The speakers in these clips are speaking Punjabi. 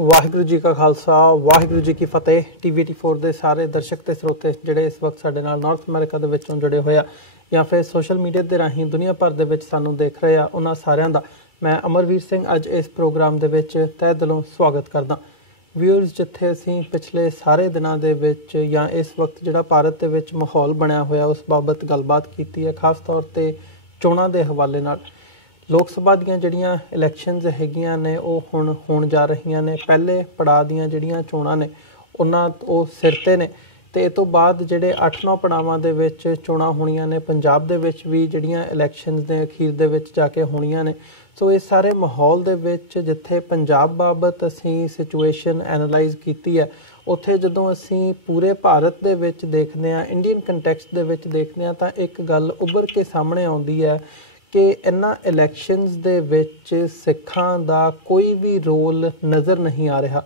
वाहिगुरू जी का खालसा वाहिगुरू जी की फतेह। TV84 ਦੇ ਸਾਰੇ ਦਰਸ਼ਕ ਤੇ ਸਰੋਤੇ ਜਿਹੜੇ ਇਸ ਵਕਤ ਸਾਡੇ ਨਾਲ ਨਾਰਥ ਅਮਰੀਕਾ ਦੇ ਵਿੱਚੋਂ ਜੁੜੇ ਹੋਏ ਆ ਜਾਂ ਫਿਰ ਸੋਸ਼ਲ ਮੀਡੀਆ ਦੇ ਰਾਹੀਂ ਦੁਨੀਆ ਭਰ ਦੇ ਵਿੱਚ ਸਾਨੂੰ ਦੇਖ ਰਹੇ ਆ, ਉਹਨਾਂ ਸਾਰਿਆਂ ਦਾ ਮੈਂ ਅਮਰਵੀਰ ਸਿੰਘ ਅੱਜ ਇਸ ਪ੍ਰੋਗਰਾਮ ਦੇ ਵਿੱਚ ਤਹਿ ਦਿਲੋਂ ਸਵਾਗਤ ਕਰਦਾ। ਵਿਊਅਰਸ, ਜਿੱਥੇ ਅਸੀਂ ਪਿਛਲੇ ਸਾਰੇ ਦਿਨਾਂ ਦੇ ਵਿੱਚ ਜਾਂ ਇਸ ਵਕਤ ਜਿਹੜਾ ਭਾਰਤ ਦੇ ਵਿੱਚ ਮਾਹੌਲ ਬਣਿਆ ਹੋਇਆ ਉਸ ਬਾਬਤ ਗੱਲਬਾਤ ਕੀਤੀ ਹੈ, ਖਾਸ ਤੌਰ ਤੇ ਚੋਣਾਂ ਦੇ ਹਵਾਲੇ ਨਾਲ। ਲੋਕ ਸਭਾ ਦੀਆਂ ਜਿਹੜੀਆਂ ਇਲੈਕਸ਼ਨਸ ਹੈਗੀਆਂ ਨੇ ਉਹ ਹੁਣ ਹੋਣ ਜਾ ਰਹੀਆਂ ਨੇ। ਪਹਿਲੇ ਪੜਾਅ ਦੀਆਂ ਜਿਹੜੀਆਂ ਚੋਣਾਂ ਨੇ ਉਹਨਾਂ ਉਹ ਸਿਰ 'ਤੇ ਨੇ ਅਤੇ ਇਹ ਤੋਂ ਬਾਅਦ ਜਿਹੜੇ 8-9 ਪੜਾਵਾਂ ਦੇ ਵਿੱਚ ਚੋਣਾਂ ਹੋਣੀਆਂ ਨੇ। ਪੰਜਾਬ ਦੇ ਵਿੱਚ ਵੀ ਜਿਹੜੀਆਂ ਇਲੈਕਸ਼ਨਸ ਦੇ ਅਖੀਰ ਦੇ ਵਿੱਚ ਜਾ ਕੇ ਹੋਣੀਆਂ ਨੇ। ਸੋ ਇਸ ਸਾਰੇ ਮਾਹੌਲ ਦੇ ਵਿੱਚ ਜਿੱਥੇ ਪੰਜਾਬ ਬਾਬਤ ਅਸੀਂ ਸਿਚੁਏਸ਼ਨ ਐਨਾਲਾਈਜ਼ ਕੀਤੀ ਹੈ, ਉੱਥੇ ਜਦੋਂ ਅਸੀਂ ਪੂਰੇ ਭਾਰਤ ਦੇ ਵਿੱਚ ਦੇਖਦੇ ਹਾਂ, ਇੰਡੀਅਨ ਕੰਟੈਕਸਟ ਦੇ ਵਿੱਚ ਦੇਖਦੇ ਹਾਂ, ਤਾਂ ਇੱਕ ਗੱਲ ਉੱਭਰ ਕੇ ਸਾਹਮਣੇ ਆਉਂਦੀ ਹੈ ਕਿ ਇਹਨਾਂ ਇਲੈਕਸ਼ਨਸ ਦੇ ਵਿੱਚ ਸਿੱਖਾਂ ਦਾ ਕੋਈ ਵੀ ਰੋਲ ਨਜ਼ਰ ਨਹੀਂ ਆ ਰਿਹਾ।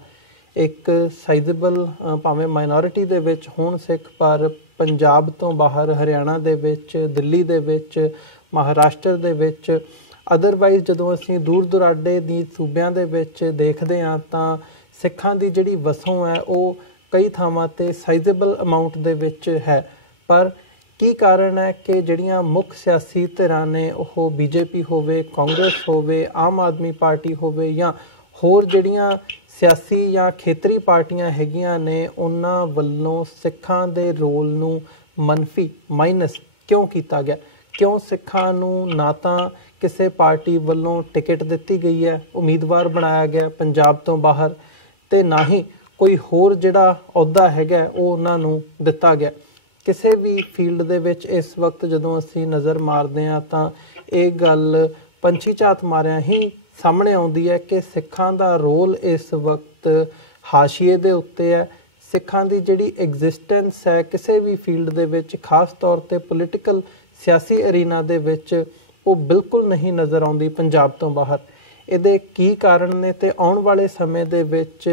ਇੱਕ ਸਾਈਜ਼ੇਬਲ ਭਾਵੇਂ ਮਾਈਨੋਰਿਟੀ ਦੇ ਵਿੱਚ ਹੋਣ ਸਿੱਖ, ਪਰ ਪੰਜਾਬ ਤੋਂ ਬਾਹਰ ਹਰਿਆਣਾ ਦੇ ਵਿੱਚ, ਦਿੱਲੀ ਦੇ ਵਿੱਚ, ਮਹਾਰਾਸ਼ਟਰ ਦੇ ਵਿੱਚ, ਅਦਰਵਾਈਜ਼ ਜਦੋਂ ਅਸੀਂ ਦੂਰ ਦੁਰਾਡੇ ਦੀ ਸੂਬਿਆਂ ਦੇ ਵਿੱਚ ਦੇਖਦੇ ਹਾਂ ਤਾਂ ਸਿੱਖਾਂ ਦੀ ਜਿਹੜੀ ਵਸੋਂ ਹੈ ਉਹ ਕਈ ਥਾਵਾਂ 'ਤੇ ਸਾਈਜ਼ੇਬਲ ਅਮਾਊਂਟ ਦੇ ਵਿੱਚ ਹੈ। ਪਰ ਕੀ ਕਾਰਨ ਹੈ ਕਿ ਜਿਹੜੀਆਂ ਮੁੱਖ ਸਿਆਸੀ ਧਿਰਾਂ ਨੇ, ਉਹ BJP ਹੋਵੇ, ਕਾਂਗਰਸ ਹੋਵੇ, ਆਮ ਆਦਮੀ ਪਾਰਟੀ ਹੋਵੇ ਜਾਂ ਹੋਰ ਜਿਹੜੀਆਂ ਸਿਆਸੀ ਜਾਂ ਖੇਤਰੀ ਪਾਰਟੀਆਂ ਹੈਗੀਆਂ ਨੇ, ਉਹਨਾਂ ਵੱਲੋਂ ਸਿੱਖਾਂ ਦੇ ਰੋਲ ਨੂੰ ਮੰਨਫੀ ਮਾਈਨਸ ਕਿਉਂ ਕੀਤਾ ਗਿਆ? ਕਿਉਂ ਸਿੱਖਾਂ ਨੂੰ ਨਾ ਤਾਂ ਕਿਸੇ ਪਾਰਟੀ ਵੱਲੋਂ ਟਿਕਟ ਦਿੱਤੀ ਗਈ ਹੈ, ਉਮੀਦਵਾਰ ਬਣਾਇਆ ਗਿਆ ਪੰਜਾਬ ਤੋਂ ਬਾਹਰ, ਅਤੇ ਨਾ ਹੀ ਕੋਈ ਹੋਰ ਜਿਹੜਾ ਅਹੁਦਾ ਹੈਗਾ ਉਹ ਉਹਨਾਂ ਨੂੰ ਦਿੱਤਾ ਗਿਆ। ਕਿਸੇ ਵੀ ਫੀਲਡ ਦੇ ਵਿੱਚ ਇਸ ਵਕਤ ਜਦੋਂ ਅਸੀਂ ਨਜ਼ਰ ਮਾਰਦੇ ਹਾਂ ਤਾਂ ਇਹ ਗੱਲ ਪੰਛੀ ਝਾਤ ਮਾਰਿਆਂ ਹੀ ਸਾਹਮਣੇ ਆਉਂਦੀ ਹੈ ਕਿ ਸਿੱਖਾਂ ਦਾ ਰੋਲ ਇਸ ਵਕਤ ਹਾਸ਼ੀਏ ਦੇ ਉੱਤੇ ਹੈ। ਸਿੱਖਾਂ ਦੀ ਜਿਹੜੀ ਐਗਜ਼ਿਸਟੈਂਸ ਹੈ ਕਿਸੇ ਵੀ ਫੀਲਡ ਦੇ ਵਿੱਚ, ਖਾਸ ਤੌਰ 'ਤੇ ਪੋਲੀਟੀਕਲ ਸਿਆਸੀ ਅਰੀਨਾ ਦੇ ਵਿੱਚ, ਉਹ ਬਿਲਕੁਲ ਨਹੀਂ ਨਜ਼ਰ ਆਉਂਦੀ ਪੰਜਾਬ ਤੋਂ ਬਾਹਰ। ਇਹਦੇ ਕੀ ਕਾਰਨ ਨੇ ਅਤੇ ਆਉਣ ਵਾਲੇ ਸਮੇਂ ਦੇ ਵਿੱਚ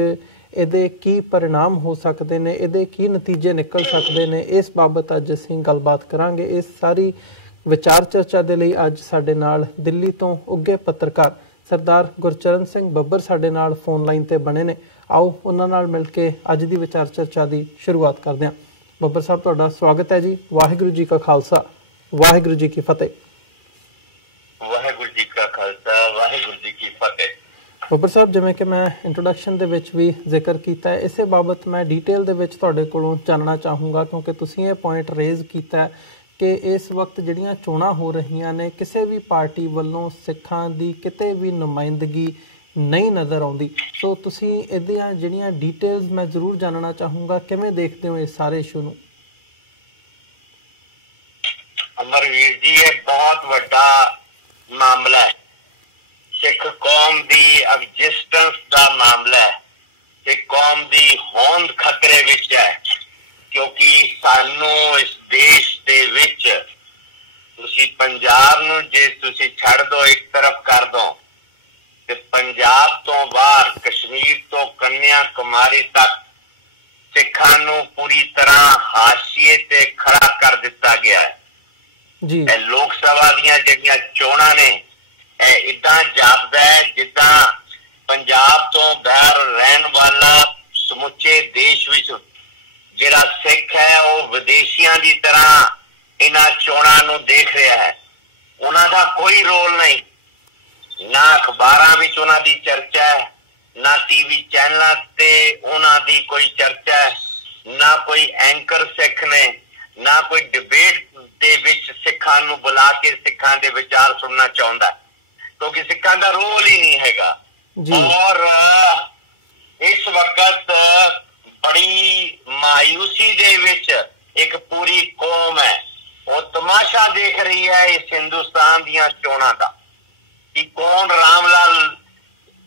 ਇਹਦੇ ਕੀ ਪਰਿਣਾਮ ਹੋ ਸਕਦੇ ਨੇ, ਇਹਦੇ ਕੀ ਨਤੀਜੇ ਨਿਕਲ ਸਕਦੇ ਨੇ, ਇਸ ਬਾਬਤ ਅੱਜ ਅਸੀਂ ਗੱਲਬਾਤ ਕਰਾਂਗੇ। ਇਸ ਸਾਰੀ ਵਿਚਾਰ ਚਰਚਾ ਦੇ ਲਈ ਅੱਜ ਸਾਡੇ ਨਾਲ ਦਿੱਲੀ ਤੋਂ ਉੱਘੇ ਪੱਤਰਕਾਰ ਸਰਦਾਰ ਗੁਰਚਰਨ ਸਿੰਘ ਬੱਬਰ ਸਾਡੇ ਨਾਲ ਫੋਨ ਲਾਈਨ 'ਤੇ ਬਣੇ ਨੇ। ਆਓ ਉਹਨਾਂ ਨਾਲ ਮਿਲ ਕੇ ਅੱਜ ਦੀ ਵਿਚਾਰ ਚਰਚਾ ਦੀ ਸ਼ੁਰੂਆਤ ਕਰਦੇ ਹਾਂ। ਬੱਬਰ ਸਾਹਿਬ, ਤੁਹਾਡਾ ਸਵਾਗਤ ਹੈ ਜੀ। ਵਾਹਿਗੁਰੂ ਜੀ ਕਾ ਖਾਲਸਾ ਵਾਹਿਗੁਰੂ ਜੀ ਕੀ ਫਤਿਹ। ਵਾਹਿਗੁਰੂ ਜੀ ਕਾ ਖਾਲਸਾ ਵਾਹਿਗੁਰੂ ਜੀ ਕੀ ਫਤਿਹ। ਬੱਬਰ ਸਾਹਿਬ, ਜਿਵੇਂ ਕਿ ਮੈਂ ਇੰਟਰੋਡਕਸ਼ਨ ਦੇ ਵਿੱਚ ਵੀ ਜ਼ਿਕਰ ਕੀਤਾ ਹੈ, ਇਸੇ ਬਾਬਤ ਮੈਂ ਡੀਟੇਲ ਦੇ ਵਿੱਚ ਤੁਹਾਡੇ ਕੋਲੋਂ ਜਾਣਨਾ ਚਾਹੂੰਗਾ, ਕਿਉਂਕਿ ਤੁਸੀਂ ਇਹ ਪੁਆਇੰਟ ਰੇਜ਼ ਕੀਤਾ ਕਿ ਇਸ ਵਕਤ ਜਿਹੜੀਆਂ ਚੋਣਾਂ ਹੋ ਰਹੀਆਂ ਨੇ, ਕਿਸੇ ਵੀ ਪਾਰਟੀ ਵੱਲੋਂ ਸਿੱਖਾਂ ਦੀ ਕਿਤੇ ਵੀ ਨੁਮਾਇੰਦਗੀ ਨਹੀਂ ਨਜ਼ਰ ਆਉਂਦੀ। ਸੋ ਤੁਸੀਂ ਇਹਦੀਆਂ ਜਿਹੜੀਆਂ ਡੀਟੇਲਸ ਮੈਂ ਜ਼ਰੂਰ ਜਾਣਨਾ ਚਾਹੂੰਗਾ, ਕਿਵੇਂ ਦੇਖਦੇ ਹੋ ਇਸ ਸਾਰੇ ਇਸ਼ੂ ਨੂੰ? ਅਮਰਵੀਰ ਜੀ, ਇਹ ਬਹੁਤ ਵੱਡਾ ਮਾਮਲਾ ਹੈ। ਸਿੱਖ ਕੌਮ ਦੀ ਐਗਜ਼ਿਸਟੈਂਸ ਦਾ ਮਾਮਲਾ ਹੈ ਤੇ ਕੌਮ ਦੀ ਹੋਂਦ ਖਤਰੇ ਵਿੱਚ ਹੈ, ਕਿਉਂਕਿ ਸਾਨੂੰ ਇਸ ਦੇਸ਼ ਦੇ ਵਿੱਚ ਤੁਸੀਂ ਪੰਜਾਬ ਨੂੰ ਜੇ ਤੁਸੀਂ ਛੱਡ ਦੋ, ਇੱਕ ਤਰਫ ਕਰ ਦੋ, ਤੇ ਪੰਜਾਬ ਤੋਂ ਬਾਹਰ ਕਸ਼ਮੀਰ ਤੋਂ ਕੰਨਿਆ ਕੁਮਾਰੀ ਤੱਕ ਸਿੱਖਾਂ ਨੂੰ ਪੂਰੀ ਤਰ੍ਹਾਂ ਹਾਸ਼ੀਏ ਤੇ ਖੜਾ ਕਰ ਦਿੱਤਾ ਗਿਆ ਹੈ ਜੀ। ਇਹ ਲੋਕ ਸਭਾ ਦੀਆਂ ਜਿਹੜੀਆਂ ਚੋਣਾਂ ਨੇ, ਇਹ ਇੱਦਾਂ ਜਾਪਦਾ ਹੈ ਜਿੱਦਾਂ ਪੰਜਾਬ ਤੋਂ ਬਾਹਰ ਰਹਿਣ ਵਾਲਾ ਸਮੁੱਚੇ ਦੇਸ਼ ਵਿੱਚ ਜਿਹੜਾ ਸਿੱਖ ਹੈ ਉਹ ਵਿਦੇਸ਼ੀਆਂ ਦੀ ਤਰ੍ਹਾਂ ਇਹਨਾਂ ਚੋਣਾਂ ਨੂੰ ਦੇਖ ਰਿਹਾ ਹੈ। ਉਹਨਾਂ ਦਾ ਕੋਈ ਰੋਲ ਨਹੀਂ, ਨਾ ਅਖਬਾਰਾਂ ਵਿੱਚ ਉਹਨਾਂ ਦੀ ਚਰਚਾ ਹੈ, ਨਾ TV ਚੈਨਲਾਂ ਤੇ ਉਹਨਾਂ ਦੀ ਕੋਈ ਚਰਚਾ ਹੈ, ਨਾ ਕੋਈ ਐਂਕਰ ਸਿੱਖ ਨੇ, ਨਾ ਕੋਈ ਡਿਬੇਟ ਦੇ ਵਿੱਚ ਸਿੱਖਾਂ ਨੂੰ ਬੁਲਾ ਕੇ ਸਿੱਖਾਂ ਦੇ ਵਿਚਾਰ ਸੁਣਨਾ ਚਾਹੁੰਦਾ, ਕਿਉਂਕਿ ਸਿੱਖਾਂ ਦਾ ਰੋਲ ਹੀ ਨਹੀਂ ਹੈਗਾ। ਔਰ ਇਸ ਵਕਤ ਬੜੀ ਮਾਯੂਸੀ ਦੇ ਵਿੱਚ ਇੱਕ ਪੂਰੀ ਕੌਮ ਹੈ, ਉਹ ਤਮਾਸ਼ਾ ਦੇਖ ਰਹੀ ਹੈ ਇਸ ਹਿੰਦੁਸਤਾਨ ਦੀਆਂ ਚੋਣਾਂ ਦਾ, ਕਿ ਕੌਣ ਰਾਮ ਲਾਲ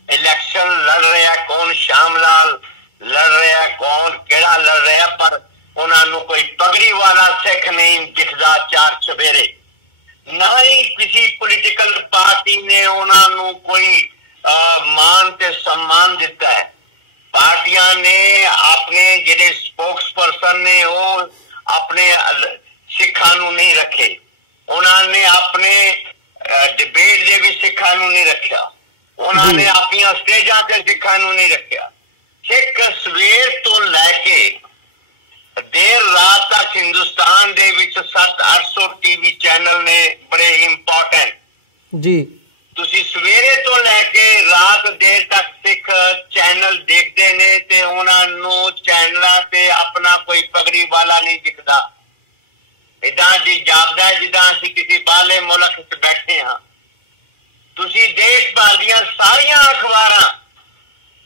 ਇਲੈਕਸ਼ਨ ਲੜ ਰਿਹਾ, ਕੌਣ ਸ਼ਾਮ ਲਾਲ ਲੜ ਰਿਹਾ, ਕੌਣ ਕਿਹੜਾ ਲੜ ਰਿਹਾ, ਪਰ ਉਹਨਾਂ ਨੂੰ ਕੋਈ ਪਗੜੀ ਵਾਲਾ ਸਿੱਖ ਨਹੀਂ ਦਿਖਦਾ ਚਾਰ ਚੁਫੇਰੇ। ਨਾ ਹੀ ਕਿਸੇ ਪੋਲੀਟੀਕਲ ਪਾਰਟੀ ਨੇ ਉਹਨਾਂ ਨੂੰ ਕੋਈ ਮਾਨ ਤੇ सम्मान ਦਿੱਤਾ ਹੈ। ਪਾਰਟੀਆਂ ਨੇ ਆਪਣੇ ਜਿਹੜੇ ਸਪੋਕਸ ਪਰਸਨ ਨੇ ਉਹ ਆਪਣੇ ਸਿੱਖਾਂ ਨੂੰ ਨਹੀਂ ਰੱਖੇ, ਉਹਨਾਂ ਨੇ ਆਪਣੇ ਡਿਬੇਟ ਦੇ ਵਿੱਚ ਸਿੱਖਾਂ ਨੂੰ ਨਹੀਂ ਰੱਖਿਆ, ਉਹਨਾਂ ਨੇ ਆਪਣੀਆਂ ਸਟੇਜਾਂ ਤੇ ਸਿੱਖਾਂ ਨੂੰ ਨਹੀਂ ਰੱਖਿਆ। ਜੀ ਤੁਸੀਂ ਸਵੇਰੇ ਤੋਂ ਲੈ ਕੇ ਰਾਤ ਦੇਰ ਤੱਕ ਸਿੱਖ ਚੈਨਲ ਦੇਖਦੇ ਨੇ ਤੇ ਉਹਨਾਂ ਨੂੰ ਚੈਨਲਾਂ ਤੇ ਆਪਣਾ ਕੋਈ ਪਗੜੀ ਵਾਲਾ ਨਹੀਂ ਦਿਖਦਾ। ਇਦਾਂ ਦੀ ਜਾਪਦਾ ਜਿੱਦਾਂ ਅਸੀਂ ਕਿਸੇ ਬਾਹਰਲੇ ਮੁਲਕ ਵਿੱਚ ਬੈਠੇ ਹਾਂ। ਤੁਸੀਂ ਦੇਸ਼ ਭਰ ਦੀਆਂ ਸਾਰੀਆਂ ਅਖਬਾਰਾਂ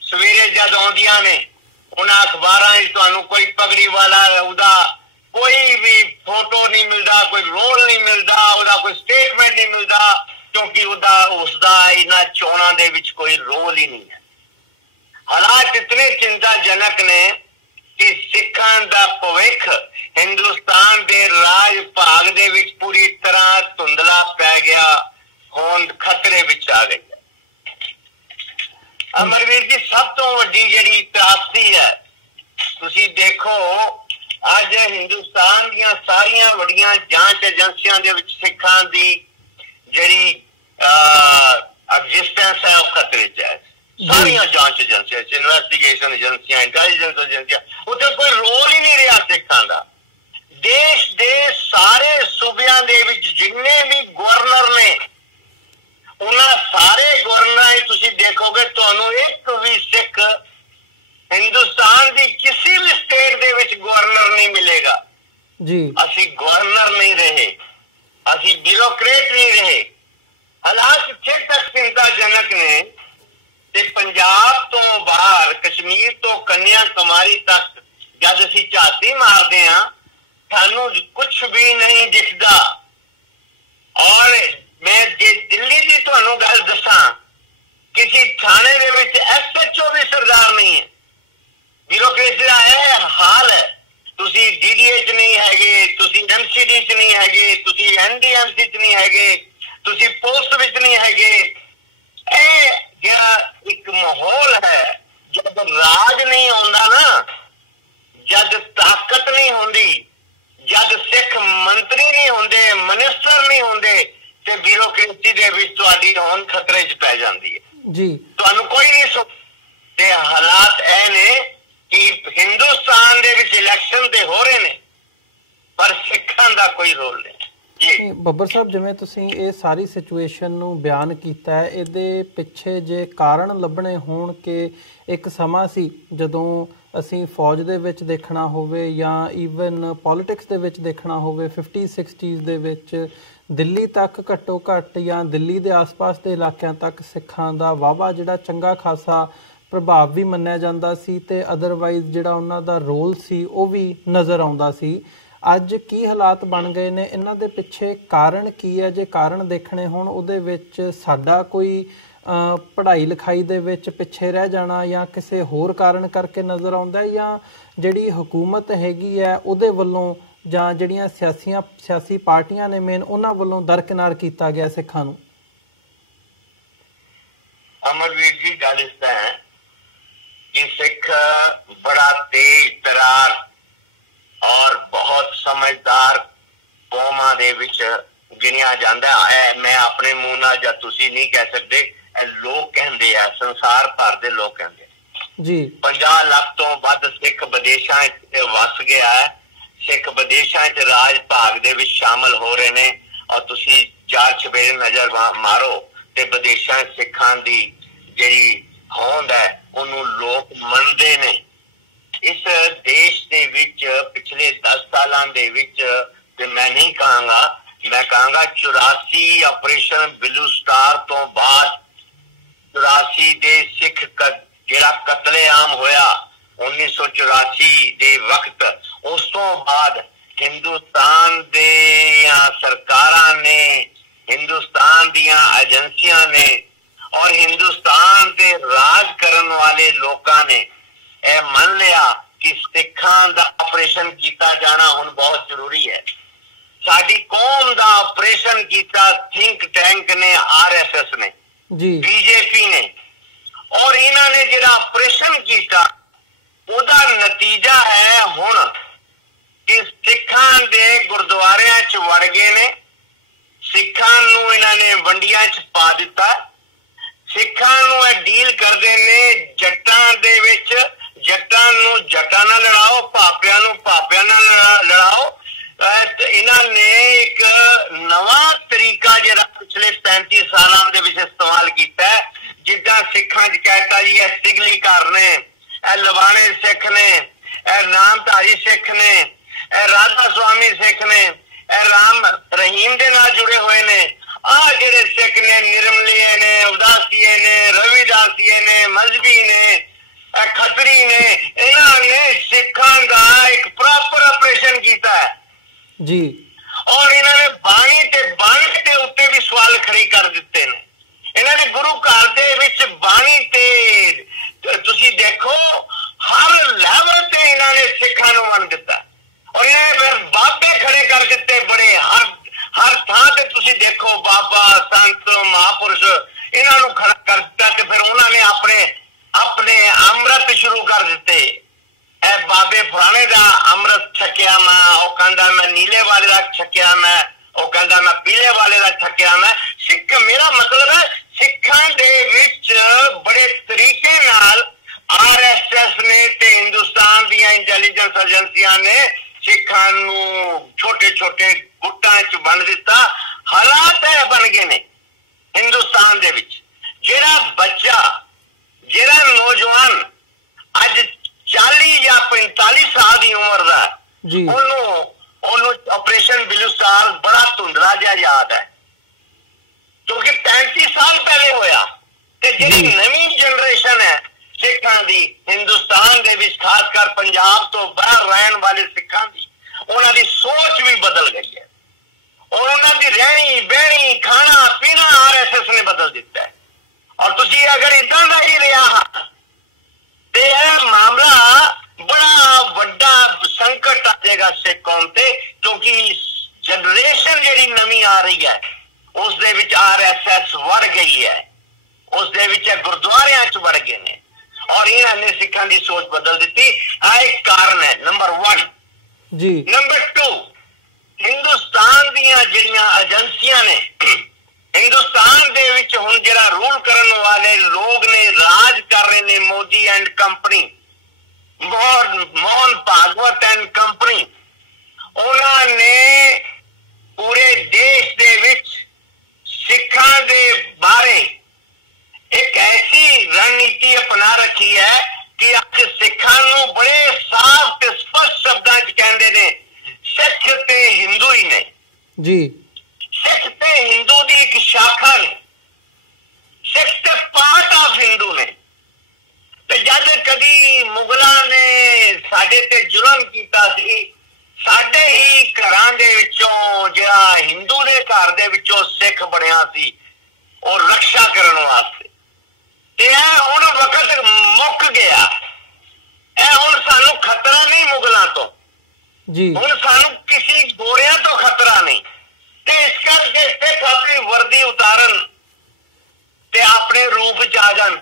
ਸਵੇਰੇ ਜਦ ਆਉਂਦੀਆਂ ਨੇ ਉਹਨਾਂ ਅਖਬਾਰਾਂ ਵਿੱਚ ਤੁਹਾਨੂੰ ਕੋਈ ਪਗੜੀ ਵਾਲਾ ਉਹਦਾ ਕੋਈ ਵੀ ਫੋਟੋ ਨਹੀਂ ਮਿਲਦਾ, ਕੋਈ ਰੋਲ ਨਹੀਂ ਮਿਲਦਾ, ਉਹਦਾ ਕੋਈ ਸਟੇਟਮੈਂਟ ਨਹੀਂ ਮਿਲਦਾ, ਕਿਉਂਕਿ ਉਸਦਾ ਇਹਨਾਂ ਚੋਣਾਂ ਦੇ ਵਿੱਚ ਕੋਈ ਰੋਲ ਹੀ ਨਹੀਂ ਹੈ। ਹਾਲਾਤ ਇਤਨੇ ਚਿੰਤਾਜਨਕ ਨੇ ਕਿ ਸਿੱਖਾਂ ਦਾ ਭਵਿੱਖ ਹਿੰਦੁਸਤਾਨ ਦੇ ਰਾਜ ਭਾਗ ਦੇ ਵਿੱਚ ਪੂਰੀ ਤਰ੍ਹਾਂ ਧੁੰਦਲਾ ਪੈ ਗਿਆ, ਹੋਂਦ ਖਤਰੇ ਵਿੱਚ ਆ ਗਈ। ਅਮਰਵੀਰ ਜੀ, ਸਭ ਤੋਂ ਵੱਡੀ ਜਿਹੜੀ ਤਰਾਸਦੀ ਹੈ, ਤੁਸੀਂ ਦੇਖੋ ਅੱਜ ਹਿੰਦੁਸਤਾਨ ਦੀਆਂ ਸਾਰੀਆਂ ਵੱਡੀਆਂ ਜਾਂਚ ਏਜੰਸੀਆਂ ਦੇ ਵਿੱਚ ਸਿੱਖਾਂ ਦੀ ਜਿਹੜੀ ਐਗਜ਼ਿਸਟੈਂਸ ਹੈ ਉਹ ਖਤਰੇ 'ਚ ਹੈ। ਸਾਰੀਆਂ ਜਾਂਚ ਏਜੰਸੀਆਂ, ਇਨਵੈਸਟੀਗੇਸ਼ਨ ਏਜੰਸੀਆਂ, ਇੰਟੈਲੀਜੈਂਸ ਏਜੰਸੀਆਂ, ਉੱਥੇ ਕੋਈ ਰੋਲ ਹੀ ਨਹੀਂ ਰਿਹਾ ਸਿੱਖਾਂ ਦਾ। ਦੇਸ਼ ਦੇ ਸਾਰੇ ਸੂਬਿਆਂ ਦੇ ਵਿੱਚ ਜਿੰਨੇ ਵੀ ਗਵਰਨਰ ਨੇ ਉਹਨਾਂ ਸਾਰੇ ਗਵਰਨਰਾਂ ਹੀ ਤੁਸੀਂ ਦੇਖੋਗੇ ਤੁਹਾਨੂੰ ਇੱਕ ਵੀ ਸਿੱਖ ਹਿੰਦੁਸਤਾਨ ਦੀ ਕਿਸੇ ਵੀ ਸਟੇਟ ਦੇ ਵਿੱਚ ਗਵਰਨਰ ਨਹੀਂ ਮਿਲੇਗਾ ਜੀ। ਅਸੀਂ ਗਵਰਨਰ ਨਹੀਂ ਰਹੇ, ਅਸੀਂ ਬਿਊਰੋਕਰੇਟ ਨਹੀਂ ਰਹੇ। ਹਾਲਾਤ ਇੱਥੇ ਤੱਕ ਚਿੰਤਾਜਨਕ ਨੇ ਤੇ ਪੰਜਾਬ ਤੋਂ ਬਾਹਰ ਕਸ਼ਮੀਰ ਤੋਂ ਕੰਨਿਆ ਕੁਮਾਰੀ ਤੱਕ ਜਦ ਅਸੀਂ ਝਾਤੀ ਮਾਰਦੇ ਹਾਂ ਸਾਨੂੰ ਕੁਝ ਵੀ ਨਹੀਂ ਦਿਖਦਾ। ਔਰ ਮੈਂ ਜੇ ਦਿੱਲੀ ਦੀ ਤੁਹਾਨੂੰ ਗੱਲ ਦੱਸਾਂ, ਕਿਸੇ ਥਾਣੇ ਦੇ ਵਿੱਚ SHO ਵੀ ਸਰਦਾਰ ਨਹੀਂ ਹੈ। ਬਿਊਰੋਕ੍ਰੇਸੀ ਦਾ ਇਹ ਹਾਲ ਹੈ। ਤੁਸੀਂ DDA 'ਚ ਨਹੀਂ ਹੈਗੇ, ਤੁਸੀਂ MCD 'ਚ ਨਹੀਂ ਹੈਗੇ, ਤੁਸੀਂ NDMC 'ਚ ਨਹੀਂ ਹੈਗੇ, ਤੁਸੀਂ ਪੋਸਟ ਵਿੱਚ ਨਹੀਂ ਹੈਗੇ। ਇਹ ਜਿਹੜਾ ਇੱਕ ਮਾਹੌਲ ਹੈ, ਜਦ ਰਾਜ ਨਹੀਂ ਆਉਂਦਾ ਨਾ, ਜਦ ਤਾਕਤ ਨਹੀਂ ਹੁੰਦੀ, ਜਦ ਸਿੱਖ ਮੰਤਰੀ ਨਹੀਂ ਹੁੰਦੇ, ਮਿਨਿਸਟਰ ਨਹੀਂ ਹੁੰਦੇ ਤੇ ਬਿਊਰੋਕ੍ਰੇਸੀ ਦੇ ਵਿੱਚ ਤੁਹਾਡੀ ਹੋਂਦ ਖਤਰੇ 'ਚ ਪੈ ਜਾਂਦੀ ਹੈ ਜੀ। ਤੁਹਾਨੂੰ ਕੋਈ ਨਹੀਂ ਸੁਣ। ਤੇ ਹਾਲਾਤ ਇਹ ਨੇ ਕਿ ਹਿੰਦੁਸਤਾਨ ਦੇ ਵਿੱਚ ਇਲੈਕਸ਼ਨ ਤੇ ਹੋ ਰਹੇ ਨੇ ਪਰ ਸਿੱਖਾਂ ਦਾ ਕੋਈ ਰੋਲ ਨਹੀਂ। ਜੀ ਬੱਬਰ ਸਾਹਿਬ, ਜਿਵੇਂ ਤੁਸੀਂ ਇਹ ਸਾਰੀ ਸਿਚੁਏਸ਼ਨ ਨੂੰ ਬਿਆਨ ਕੀਤਾ ਹੈ, ਇਹਦੇ ਪਿੱਛੇ ਜੇ ਕਾਰਨ ਲੱਭਣੇ ਹੋਣ ਕਿ ਇੱਕ ਸਮਾਂ ਸੀ ਜਦੋਂ ਅਸੀਂ ਫੌਜ ਦੇ ਵਿੱਚ ਦੇਖਣਾ ਹੋਵੇ ਜਾਂ ਈਵਨ ਪੋਲਿਟਿਕਸ ਦੇ ਵਿੱਚ ਦੇਖਣਾ ਹੋਵੇ 50-60s ਦੇ ਵਿੱਚ ਦਿੱਲੀ ਤੱਕ ਘੱਟੋ ਘੱਟ ਜਾਂ ਦਿੱਲੀ ਦੇ ਆਸ-ਪਾਸ ਦੇ ਇਲਾਕਿਆਂ ਤੱਕ ਸਿੱਖਾਂ ਦਾ ਵਾਹਵਾ ਜਿਹੜਾ ਚੰਗਾ ਖਾਸਾ ਪ੍ਰਭਾਵ ਵੀ ਮੰਨਿਆ ਜਾਂਦਾ ਸੀ ਤੇ ਅਦਰਵਾਈਜ਼ ਜਿਹੜਾ ਉਹਨਾਂ ਦਾ ਰੋਲ ਸੀ ਉਹ ਵੀ ਨਜ਼ਰ ਆਉਂਦਾ ਸੀ। ਅੱਜ ਕੀ ਹਾਲਾਤ ਬਣ ਗਏ ਨੇ? ਇਹਨਾਂ ਦੇ ਪਿੱਛੇ ਕਾਰਨ ਕੀ ਹੈ? ਜੇ ਕਾਰਨ ਦੇਖਣੇ ਹੋਣ ਉਹਦੇ ਵਿੱਚ ਸਾਡਾ ਕੋਈ ਪੜ੍ਹਾਈ ਲਿਖਾਈ ਦੇ ਵਿੱਚ ਪਿੱਛੇ ਰਹਿ ਜਾਣਾ ਜਾਂ ਕਿਸੇ ਹੋਰ ਕਾਰਨ ਕਰਕੇ ਨਜ਼ਰ ਆਉਂਦਾ ਜਾਂ ਜਿਹੜੀ ਹਕੂਮਤ ਹੈਗੀ ਹੈ ਉਹਦੇ ਵੱਲੋਂ ਜਾਂ ਜਿਹੜੀਆਂ ਸਿਆਸੀ ਪਾਰਟੀਆਂ ਨੇ ਮੇਨ ਉਹਨਾਂ ਵੱਲੋਂ ਦਰਕਿਨਾਰ ਕੀਤਾ ਗਿਆ ਸਿੱਖਾਂ ਨੂੰ? ਅਮਰਵੀਰ ਜੀ, ਗੱਲ ਇਸ ਤਰ੍ਹਾਂ ਹੈ ਕਿ ਸਿੱਖ ਬੜਾ ਤੇਜ਼ ਤਰਾਰ ਔਰ ਬਹੁਤ ਸਮਝਦਾਰ ਕੌਮਾਂ ਦੇ ਵਿੱਚ ਗਿਣਿਆ ਜਾਂਦਾ ਹੈ। ਮੈਂ ਆਪਣੇ ਮੂੰਹ ਨਾਲ ਜਾਂ ਤੁਸੀਂ ਨਹੀਂ ਕਹਿ ਸਕਦੇ, ਇਹ ਲੋਕ ਕਹਿੰਦੇ ਆ, ਸੰਸਾਰ ਭਰ ਦੇ ਲੋਕ ਕਹਿੰਦੇ ਜੀ। 50 ਲੱਖ ਤੋਂ ਵੱਧ ਸਿੱਖ ਵਿਦੇਸ਼ਾਂ 'ਚ ਵਸ ਗਿਆ ਹੈ। ਸਿੱਖ ਵਿਦੇਸ਼ਾਂ 'ਚ ਰਾਜ ਭਾਗ ਦੇ ਵਿੱਚ ਸ਼ਾਮਲ ਹੋ ਰਹੇ ਨੇ ਔਰ ਤੁਸੀਂ ਚਾਰ ਚੁਫੇਰੇ ਨਜ਼ਰ ਮਾਰੋ ਤੇ ਵਿਦੇਸ਼ਾਂ ਸਿੱਖਾਂ ਦੀ ਜਿਹੜੀ ਹੋਂਦ ਹੈ ਉਹਨੂੰ ਲੋਕ ਮੰਨਦੇ ਨੇ। ਇਸ ਦੇਸ਼ ਦੇ ਵਿੱਚ ਪਿਛਲੇ 10 ਸਾਲਾਂ ਦੇ ਵਿੱਚ ਤੇ ਮੈਂ ਨਹੀਂ ਕਹਾਂਗਾ, ਮੈਂ ਕਹਾਂਗਾ 84 ਆਪਰੇਸ਼ਨ ਬਲੂ ਸਟਾਰ ਤੋਂ ਬਾਅਦ 84 ਦੇ ਸਿੱਖ ਜਿਹੜਾ ਕਤਲੇਆਮ ਹੋਇਆ 1984 ਦੇ ਵਕਤ, ਉਸ ਤੋਂ ਬਾਅਦ ਹਿੰਦੁਸਤਾਨ ਦੀਆਂ ਸਰਕਾਰਾਂ ਨੇ, ਹਿੰਦੁਸਤਾਨ ਦੀਆਂ ਏਜੰਸੀਆਂ ਨੇ ਔਰ ਹਿੰਦੁਸਤਾਨ ਦੇ ਰਾਜ ਕਰਨ ਵਾਲੇ ਲੋਕਾਂ ਨੇ ਇਹ ਮੰਨ ਲਿਆ ਕਿ ਸਿੱਖਾਂ ਦਾ ਆਪਰੇਸ਼ਨ ਕੀਤਾ ਜਾਣਾ ਹੁਣ ਬਹੁਤ ਜ਼ਰੂਰੀ ਹੈ। ਸਾਡੀ ਕੌਮ ਦਾ ਆਪਰੇਸ਼ਨ ਕੀਤਾ ਥਿੰਕ ਟੈਂਕ ਨੇ, RSS ਨੇ ਜੀ, BJP ਨੇ, ਔਰ ਇਹਨਾਂ ਨੇ ਜਿਹੜਾ ਆਪਰੇਸ਼ਨ ਕੀਤਾ ਉਹਦਾ ਨਤੀਜਾ ਹੈ ਹੁਣ ਕਿ ਸਿੱਖਾਂ ਦੇ ਗੁਰਦੁਆਰਿਆਂ 'ਚ ਵੜ ਗਏ ਨੇ, ਸਿੱਖਾਂ ਨੂੰ ਇਹਨਾਂ ਨੇ ਵੰਡੀਆਂ 'ਚ ਪਾ ਦਿੱਤਾ, ਸਿੱਖਾਂ ਨੂੰ ਇਹ ਡੀਲ ਕਰਦੇ ਨੇ ਜੱਟਾਂ ਦੇ ਵਿੱਚ, ਜੱਟਾਂ ਨੂੰ ਜੱਟਾਂ ਨਾਲ ਲੜਾਓ, ਭਾਪਿਆਂ ਨੂੰ ਭਾਪਿਆਂ ਨਾਲ ਲੜਾਓ। ਇਹਨਾਂ ਨੇ ਇੱਕ ਨਵਾਂ ਤਰੀਕਾ ਜਿਹੜਾ ਪਿਛਲੇ 35 ਸਾਲ ਵਾਲੇ ਸਿੱਖ ਨੇ, ਇਹ ਨਾਮਧਾਰੀ ਸਿੱਖ ਨੇ, ਇਹ ਰਾਧਾ ਸੁਆਮੀ ਸਿੱਖ ਨੇ, ਇਹ ਰਾਮ ਰਹੀਮ ਦੇ ਨਾਲ ਜੁੜੇ ਹੋਏ ਨੇ। ਆਹ ਜਿਹੜੇ ਸਿੱਖ ਨੇ, ਨਿਰਮਲੀਏ ਨੇ, ਉਦਾਸੀਏ ਨੇ, ਰਵਿਦਾਸੀਏ ਨੇ, ਮਜ਼ਹਬੀ ਨੇ, ਖੱਤਰੀ ਨੇ, ਇਹਨਾਂ ਨੇ ਸਿੱਖਾਂ ਦਾ ਇੱਕ ਪ੍ਰੋਪਰ ਆਪਰੇਸ਼ਨ ਕੀਤਾ ਹੈ ਜੀ। ਔਰ ਇਹਨਾਂ ਨੇ ਬਾਣੀ ਦੇ ਉੱਤੇ ਵੀ ਸਵਾਲ ਖੜੇ ਕਰ ਦਿੱਤੇ ਨੇ। ਇਹਨਾਂ ਨੇ ਗੁਰੂ ਘਰ ਦੇ ਵਿੱਚ ਬਾਣੀ ਤੇ ਤੁਸੀਂ ਦੇਖੋ ਹਰ ਲੈਵਲ ਤੇ ਇਹਨਾਂ ਨੇ ਸਿੱਖਾਂ ਨੂੰ ਮੰਨ ਦਿੱਤਾ। ਔਰ ਇਹ ਫਿਰ ਬਾਬੇ ਖੜੇ ਕਰ ਦਿੱਤੇ ਬੜੇ, ਹਰ ਥਾਂ ਤੇ ਤੁਸੀਂ ਦੇਖੋ ਬਾਬਾ, ਸੰਤ, ਮਹਾਪੁਰਸ਼ ਇਹਨਾਂ ਨੂੰ ਖੜਾ ਕਰ ਦਿੱਤਾ। ਤੇ ਫਿਰ ਉਹਨਾਂ ਨੇ ਆਪਣੇ ਅੰਮ੍ਰਿਤ ਸ਼ੁਰੂ ਕਰ ਦਿੱਤੇ। ਇਹ ਬਾਬੇ ਪੁਰਾਣੇ ਦਾ ਅੰਮ੍ਰਿਤ ਛਕਿਆ ਮੈਂ, ਉਹ ਕਹਿੰਦਾ ਮੈਂ ਨੀਲੇ ਵਾਲੇ ਦਾ ਛਕਿਆ ਮੈਂ, ਉਹ ਕਹਿੰਦਾ ਮੈਂ ਪੀਲੇ ਵਾਲੇ ਦਾ ਛਕਿਆ ਮੈਂ। ਸਿੱਖ, ਮੇਰਾ ਮਤਲਬ ਹੈ ਸਿੱਖਾਂ ਦੇ ਵਿੱਚ ਬੜੇ ਤਰੀਕੇ ਨਾਲ RSS ਨੇ ਤੇ ਹਿੰਦੁਸਤਾਨ ਦੀਆਂ ਇੰਟੈਲੀਜੈਂਸ ਏਜੰਸੀਆਂ ਨੇ ਸਿੱਖਾਂ ਨੂੰ ਛੋਟੇ ਛੋਟੇ ਗੁੱਟਾਂ 'ਚ ਵੰਡ ਦਿੱਤਾ। ਹਾਲਾਤ ਇਹ ਬਣ ਗਏ ਨੇ ਹਿੰਦੁਸਤਾਨ ਦੇ ਵਿੱਚ, ਜਿਹੜਾ ਬੱਚਾ, ਜਿਹੜਾ ਨੌਜਵਾਨ ਅੱਜ 40 ਜਾਂ 45 ਸਾਲ ਦੀ ਉਮਰ ਦਾ, ਉਹਨੂੰ ਆਪਰੇਸ਼ਨ ਬਲੂ ਸਟਾਰ ਬੜਾ ਧੁੰਦਲਾ ਜਿਹਾ ਯਾਦ ਹੈ, ਕਿਉਂਕਿ 35 ਸਾਲ ਪਹਿਲੇ ਹੋਇਆ। ਤੇ ਜਿਹੜੀ ਨਵੀਂ ਜਨਰੇਸ਼ਨ ਹੈ ਸਿੱਖਾਂ ਦੀ ਹਿੰਦੁਸਤਾਨ ਦੇ ਵਿੱਚ, ਖਾਸ ਕਰ ਪੰਜਾਬ ਤੋਂ ਬਾਹਰ ਰਹਿਣ ਵਾਲੇ ਸਿੱਖਾਂ ਦੀ, ਉਹਨਾਂ ਦੀ ਸੋਚ ਵੀ ਬਦਲ ਗਈ ਹੈ। ਔਰ ਉਹਨਾਂ ਦੀ ਰਹਿਣੀ ਬਹਿਣੀ, ਖਾਣਾ ਪੀਣਾ RSS ਨੇ ਬਦਲ ਦਿੱਤਾ ਹੈ। ਔਰ ਤੁਸੀਂ ਅਗਰ ਇਦਾਂ ਦਾ ਹੀ ਰਿਹਾ ਤੇ ਇਹ ਮਾਮਲਾ ਬੜਾ ਵੱਡਾ ਸੰਕਟ ਆ ਜਾਏਗਾ ਸਿੱਖ ਕੌਮ ਤੇ, ਕਿਉਂਕਿ ਜਨਰੇਸ਼ਨ ਜਿਹੜੀ ਨਵੀਂ ਆ ਰਹੀ ਹੈ ਉਸ ਦੇ ਵਿੱਚ RSS ਵੜ ਗਈ ਹੈ, ਉਸ ਦੇ ਵਿੱਚ ਗੁਰਦੁਆਰਿਆਂ 'ਚ ਵੜ ਗਏ ਨੇ। ਔਰ ਇਹਨਾਂ ਨੇ ਸਿੱਖਾਂ ਦੀ ਸੋਚ ਬਦਲ ਦਿੱਤੀ। ਆਹ ਇੱਕ ਕਾਰਨ ਹੈ ਨੰਬਰ 1 ਜੀ। ਨੰਬਰ 2, ਹਿੰਦੁਸਤਾਨ ਦੀਆਂ ਜਿਹੜੀਆਂ ਏਜੰਸੀਆਂ ਨੇ, ਹਿੰਦੁਸਤਾਨ ਦੇ ਵਿੱਚ ਹੁਣ ਜਿਹੜਾ ਰੂਲ ਕਰਨ ਵਾਲੇ ਲੋਕ ਨੇ, ਰਾਜ ਕਰ ਰਹੇ ਨੇ, Modi and company, Mohan Bhagwat and company, ਉਹਨਾਂ ਨੇ ਪੂਰੇ ਦੇਸ਼ ਦੇ ਵਿੱਚ ਸਿੱਖਾਂ ਦੇ ਬਾਰੇ ਇੱਕ ਐਸੀ ਰਣਨੀਤੀ ਅਪਣਾ ਰੱਖੀ ਹੈ ਕਿ ਅੱਜ ਸਿੱਖਾਂ ਨੂੰ ਬੜੇ ਸਾਫ਼ ਤੇ ਸਪਸ਼ਟ ਸ਼ਬਦਾਂ 'ਚ ਕਹਿੰਦੇ ਨੇ ਸਿੱਖ ਤੇ ਹਿੰਦੂ ਹੀ ਨੇ ਜੀ। ਸਿੱਖ ਤੇ ਹਿੰਦੂ ਦੀ ਇੱਕ ਸ਼ਾਖਾ ਨੇ, ਸਿੱਖ ਤੇ ਪਾਰਟ ਆਫ ਹਿੰਦੂ ਨੇ। ਤੇ ਜਦ ਕਦੀ ਮੁਗਲਾਂ ਨੇ ਸਾਡੇ ਤੇ ਜ਼ੁਲਮ ਕੀਤਾ ਸੀ, ਸਾਡੇ ਹੀ ਘਰਾਂ ਦੇ ਵਿੱਚੋਂ ਜਿਹੜਾ ਹਿੰਦੂ ਦੇ ਘਰ ਦੇ ਵਿੱਚੋਂ ਸਿੱਖ ਬਣਿਆ ਸੀ ਉਹ ਰੱਖਿਆ ਕਰਨ ਵਾਸਤੇ। ਤੇ ਇਹ ਹੁਣ ਵਕਤ ਮੁੱਕ ਗਿਆ, ਇਹ ਹੁਣ ਸਾਨੂੰ ਖਤਰਾ ਨਹੀਂ ਮੁਗਲਾਂ ਤੋਂ ਜੀ, ਹੁਣ ਸਾਨੂੰ ਕਿਸੇ ਗੋਰਿਆਂ ਤੋਂ ਖਤਰਾ ਨਹੀਂ। ਤੇ ਇਸ ਕਰਕੇ ਸਿੱਖ ਆਪਣੀ ਵਰਦੀ ਉਤਾਰਨ ਤੇ ਆਪਣੇ ਰੂਪ 'ਚ ਆ ਜਾਣ।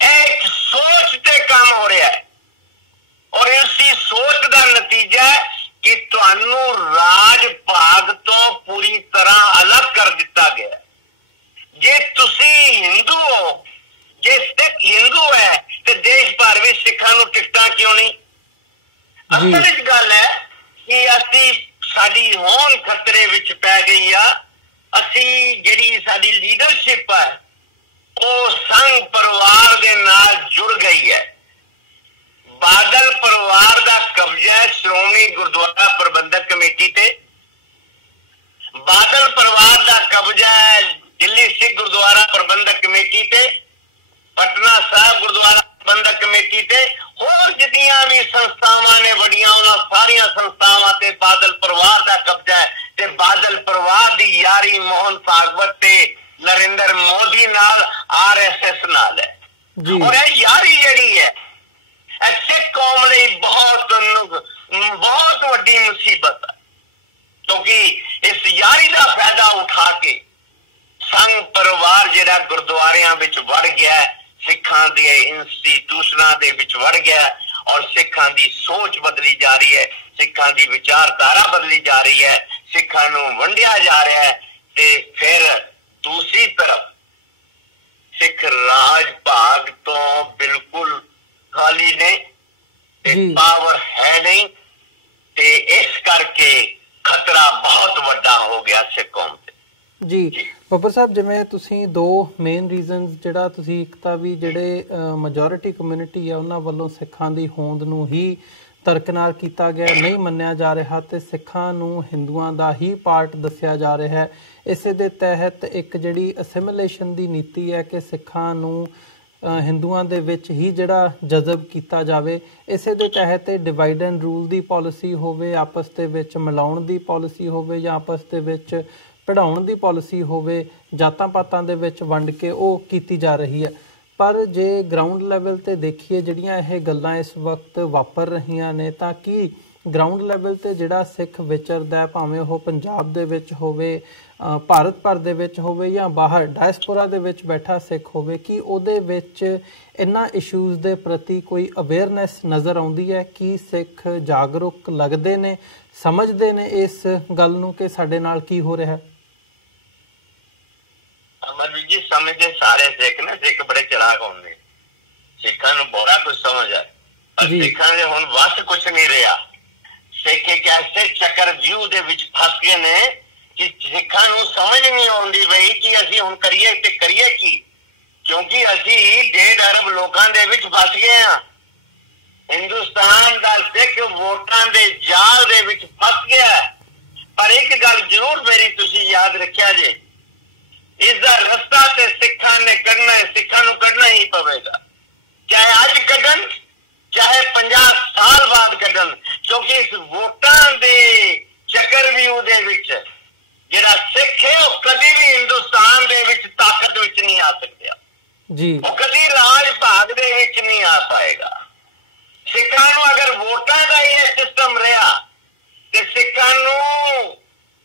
ਇਹ ਇੱਕ ਸੋਚ ਤੇ ਕੰਮ ਹੋ ਰਿਹਾ ਹੈ ਔਰ ਇਸੀ ਸੋਚ ਦਾ ਨਤੀਜਾ ਹੈ ਕਿ ਤੁਹਾਨੂੰ ਰਾਜ ਭਾਗ ਤੋਂ ਪੂਰੀ ਤਰ੍ਹਾਂ ਅਲੱਗ ਕਰ ਦਿੱਤਾ ਗਿਆ। ਜੇ ਤੁਸੀਂ ਹਿੰਦੂ ਹੋ, ਜੇ ਸਿੱਖ ਹਿੰਦੂ ਹੈ ਤੇ ਦੇਸ਼ ਭਰ ਵਿੱਚ ਸਿੱਖਾਂ ਨੂੰ ਟਿਕਟਾਂ ਕਿਉਂ ਨਹੀਂ? ਅਸਲ ਵਿੱਚ ਗੱਲ ਹੈ ਕਿ ਸਾਡੀ ਹੋਂਦ ਖਤਰੇ ਵਿੱਚ ਪੈ ਗਈ ਆ। ਅਸੀਂ ਜਿਹੜੀ ਸਾਡੀ ਲੀਡਰਸ਼ਿਪ ਹੈ ਉਹ ਸੰਘ ਪਰਿਵਾਰ ਦੇ ਨਾਲ ਜੁੜ ਗਈ ਹੈ। ਬਾਦਲ ਪਰਿਵਾਰ ਦਾ ਕਬਜ਼ਾ ਸ਼੍ਰੋਮਣੀ ਗੁਰਦੁਆਰਾ ਪ੍ਰਬੰਧਕ ਕਮੇਟੀ ਤੇ, ਬਾਦਲ ਪਰਿਵਾਰ ਦਾ ਕਬਜ਼ਾ ਹੈ ਦਿੱਲੀ ਸਿੱਖ ਗੁਰਦੁਆਰਾ ਪ੍ਰਬੰਧਕ ਕਮੇਟੀ ਤੇ, ਪਟਨਾ ਸਾਹਿਬ ਗੁਰਦੁਆਰਾ ਪ੍ਰਬੰਧਕ ਕਮੇਟੀ ਤੇ, ਹੋਰ ਜਿੰਨੀਆਂ ਵੀ ਸੰਸਥਾਵਾਂ ਨੇ ਵੱਡੀਆਂ ਉਹਨਾਂ ਸਾਰੀਆਂ ਸੰਸਥਾਵਾਂ ਤੇ ਬਾਦਲ ਪਰਿਵਾਰ ਦਾ ਕਬਜ਼ਾ ਹੈ। ਤੇ ਬਾਦਲ ਪਰਿਵਾਰ ਦੀ ਯਾਰੀ ਮੋਹਨ ਭਾਗਵਤ ਤੇ ਨਰਿੰਦਰ ਮੋਦੀ ਨਾਲ RSS ਨਾਲ ਹੈ। ਔਰ ਇਹ ਯਾਰੀ ਜਿਹੜੀ ਹੈ ਸਿੱਖ ਕੌਮ ਲਈ ਬਹੁਤ ਵੱਡੀ ਮੁਸੀਬਤ ਹੈ, ਕਿਉਂਕਿ ਇਸ ਯਾਰੀ ਦਾ ਫਾਇਦਾ ਉਠਾ ਕੇ ਸੰਘ ਪਰਿਵਾਰ ਜਿਹੜਾ ਗੁਰਦੁਆਰਿਆਂ ਵਿੱਚ ਵੜ ਗਿਆ, ਸਿੱਖਾਂ ਦੇ ਇੰਸਟੀਟਿਊਸ਼ਨਾਂ ਦੇ ਵਿੱਚ ਵੜ ਗਿਆ ਔਰ ਸਿੱਖਾਂ ਦੀ ਸੋਚ ਬਦਲੀ ਜਾ ਰਹੀ ਹੈ, ਸਿੱਖਾਂ ਦੀ ਵਿਚਾਰਧਾਰਾ ਬਦਲੀ ਜਾ ਰਹੀ ਹੈ, ਸਿੱਖਾਂ ਨੂੰ ਵੰਡਿਆ ਜਾ ਰਿਹਾ ਹੈ। ਤੇ ਫਿਰ ਦੂਸਰੀ ਤਰਫ ਸਿੱਖ ਰਾਜ ਭਾਗ ਤੋਂ ਬਿਲਕੁਲ ਖਾਲੀ ਨੇ ਤੇ ਪਾਵਰ ਹੈ ਨਹੀਂ, ਤੇ ਇਸ ਕਰਕੇ ਖਤਰਾ ਬਹੁਤ ਵੱਡਾ ਹੋ ਗਿਆ ਸਿੱਖ ਕੌਮ ਤੇ। ਜੀ ਬੱਬਰ ਸਾਹਿਬ, ਜਿਵੇਂ ਤੁਸੀਂ ਦੋ ਮੇਨ ਰੀਜ਼ਨਸ ਜਿਹੜਾ ਤੁਸੀਂ ਇੱਕ ਤਾਂ ਵੀ ਜਿਹੜੇ ਮੈਜੋਰਿਟੀ ਕਮਿਊਨਿਟੀ ਆ ਉਹਨਾਂ ਵੱਲੋਂ ਸਿੱਖਾਂ ਦੀ ਹੋਂਦ ਨੂੰ ਹੀ ਤਰਕਨਾਰ ਕੀਤਾ ਗਿਆ, ਨਹੀਂ ਮੰਨਿਆ ਜਾ ਰਿਹਾ ਤੇ ਸਿੱਖਾਂ ਨੂੰ ਹਿੰਦੂਆਂ ਦਾ ਹੀ ਪਾਰਟ ਦੱਸਿਆ ਜਾ ਰਿਹਾ ਹੈ। ਇਸੇ ਦੇ ਤਹਿਤ ਇੱਕ ਜਿਹੜੀ ਅਸਿਮੀਲੇਸ਼ਨ ਦੀ ਨੀਤੀ ਹੈ ਕਿ ਸਿੱਖਾਂ ਨੂੰ ਹਿੰਦੂਆਂ ਦੇ ਵਿੱਚ ਹੀ ਜਿਹੜਾ ਜਜ਼ਬ ਕੀਤਾ ਜਾਵੇ, ਇਸੇ ਦੇ ਤਹਿਤ divide and rule the policy ਹੋਵੇ, ਆਪਸ ਦੇ ਵਿੱਚ ਮਿਲਾਉਣ ਦੀ ਪਾਲਿਸੀ ਹੋਵੇ ਜਾਂ ਆਪਸ ਦੇ ਵਿੱਚ ਪੜ੍ਹਾਉਣ ਦੀ ਪਾਲਿਸੀ ਹੋਵੇ, ਜਾਤਾਂ ਪਾਤਾਂ ਦੇ ਵਿੱਚ ਵੰਡ ਕੇ ਉਹ ਕੀਤੀ ਜਾ ਰਹੀ ਹੈ। ਪਰ ਜੇ ਗਰਾਊਂਡ ਲੈਵਲ ਤੇ ਦੇਖੀਏ ਜਿਹੜੀਆਂ ਇਹ ਗੱਲਾਂ ਇਸ ਵਕਤ ਵਾਪਰ ਰਹੀਆਂ ਨੇ, ਤਾਂ ਕੀ ਗਰਾਊਂਡ ਲੈਵਲ ਤੇ ਜਿਹੜਾ ਸਿੱਖ ਵਿਚਰਦਾ, ਭਾਵੇਂ ਉਹ ਪੰਜਾਬ ਦੇ ਵਿੱਚ ਹੋਵੇ, ਭਾਰਤ ਭਰ ਦੇ ਵਿੱਚ ਹੋਵੇ ਜਾਂ ਬਾਹਰ ਡਾਇਸਪੋਰਾ ਦੇ ਵਿੱਚ ਬੈਠਾ ਸਿੱਖ ਹੋਵੇ, ਕਿ ਉਹਦੇ ਵਿੱਚ ਇਹਨਾਂ ਇਸ਼ੂਜ਼ ਦੇ ਪ੍ਰਤੀ ਕੋਈ ਅਵੇਅਰਨੈਸ ਨਜ਼ਰ ਆਉਂਦੀ ਹੈ? ਕਿ ਸਿੱਖ ਜਾਗਰੂਕ ਲੱਗਦੇ ਨੇ, ਸਮਝਦੇ ਨੇ ਇਸ ਗੱਲ ਨੂੰ ਕਿ ਸਾਡੇ ਨਾਲ ਕੀ ਹੋ ਰਿਹਾ? ਅਮਰਜੀਤ ਜੀ, ਸਮਝਦੇ ਸਾਰੇ ਸਿੱਖ ਨੇ, ਸਿੱਖ ਬੜੇ ਚਲਾਕ ਹੁੰਦੇ, ਸਿੱਖਾਂ ਨੂੰ ਬੜਾ ਕੁਝ ਸਮਝ ਆ, ਪਰ ਸਿੱਖਾਂ ਦੇ ਹੁਣ ਵਸ ਕੁਝ ਨਹੀਂ ਰਿਹਾ। ਸਿੱਖ ਇੱਕ ਐਸੇ ਚੱਕਰ ਵਿਊ ਦੇ ਵਿੱਚ ਫਸ ਗਏ ਨੇ ਕਿ ਸਿੱਖਾਂ ਨੂੰ ਸਮਝ ਨਹੀਂ ਆਉਂਦੀ ਬਈ ਕਿ ਅਸੀਂ ਹੁਣ ਕਰੀਏ ਤੇ ਕਰੀਏ ਕੀ, ਕਿਉਂਕਿ ਅਸੀਂ 1.5 ਅਰਬ ਲੋਕਾਂ ਦੇ ਵਿੱਚ ਫਸ ਗਏ ਹਾਂ। ਹਿੰਦੁਸਤਾਨ ਦਾ ਸਿੱਖ ਵੋਟਾਂ ਦੇ ਜਾਲ ਦੇ ਵਿੱਚ ਫਸ ਗਿਆ। ਪਰ ਇੱਕ ਗੱਲ ਜ਼ਰੂਰ ਮੇਰੀ ਤੁਸੀਂ ਯਾਦ ਰੱਖਿਆ ਜੇ, ਇਸ ਦਾ ਰਸਤਾ ਤੇ ਸਿੱਖਾਂ ਨੇ ਕੱਢਣਾ ਹੈ, ਸਿੱਖਾਂ ਨੂੰ ਕੱਢਣਾ ਹੀ ਪਵੇਗਾ, ਚਾਹੇ ਅੱਜ ਕੱਢਣ ਚਾਹੇ 50 ਸਾਲ ਬਾਅਦ ਕੱਢਣ, ਕਿਉਂਕਿ ਇਸ ਵੋਟਾਂ ਦੇ ਚੱਕਰ ਵਿਊ ਦੇ ਵਿੱਚ ਜਿਹੜਾ ਸਿੱਖ ਹੈ ਉਹ ਕਦੀ ਵੀ ਹਿੰਦੁਸਤਾਨ ਦੇ ਵਿੱਚ ਤਾਕਤ ਵਿੱਚ ਨਹੀਂ ਆ ਸਕਦਾ ਜੀ, ਉਹ ਕਦੀ ਰਾਜ ਭਾਗ ਦੇ ਵਿੱਚ ਨਹੀਂ ਆ ਪਾਏਗਾ। ਸਿੱਖਾਂ ਨੂੰ ਅਗਰ ਵੋਟਾਂ ਦਾ ਇਹ ਸਿਸਟਮ ਰਿਹਾ ਤੇ ਸਿੱਖਾਂ ਨੂੰ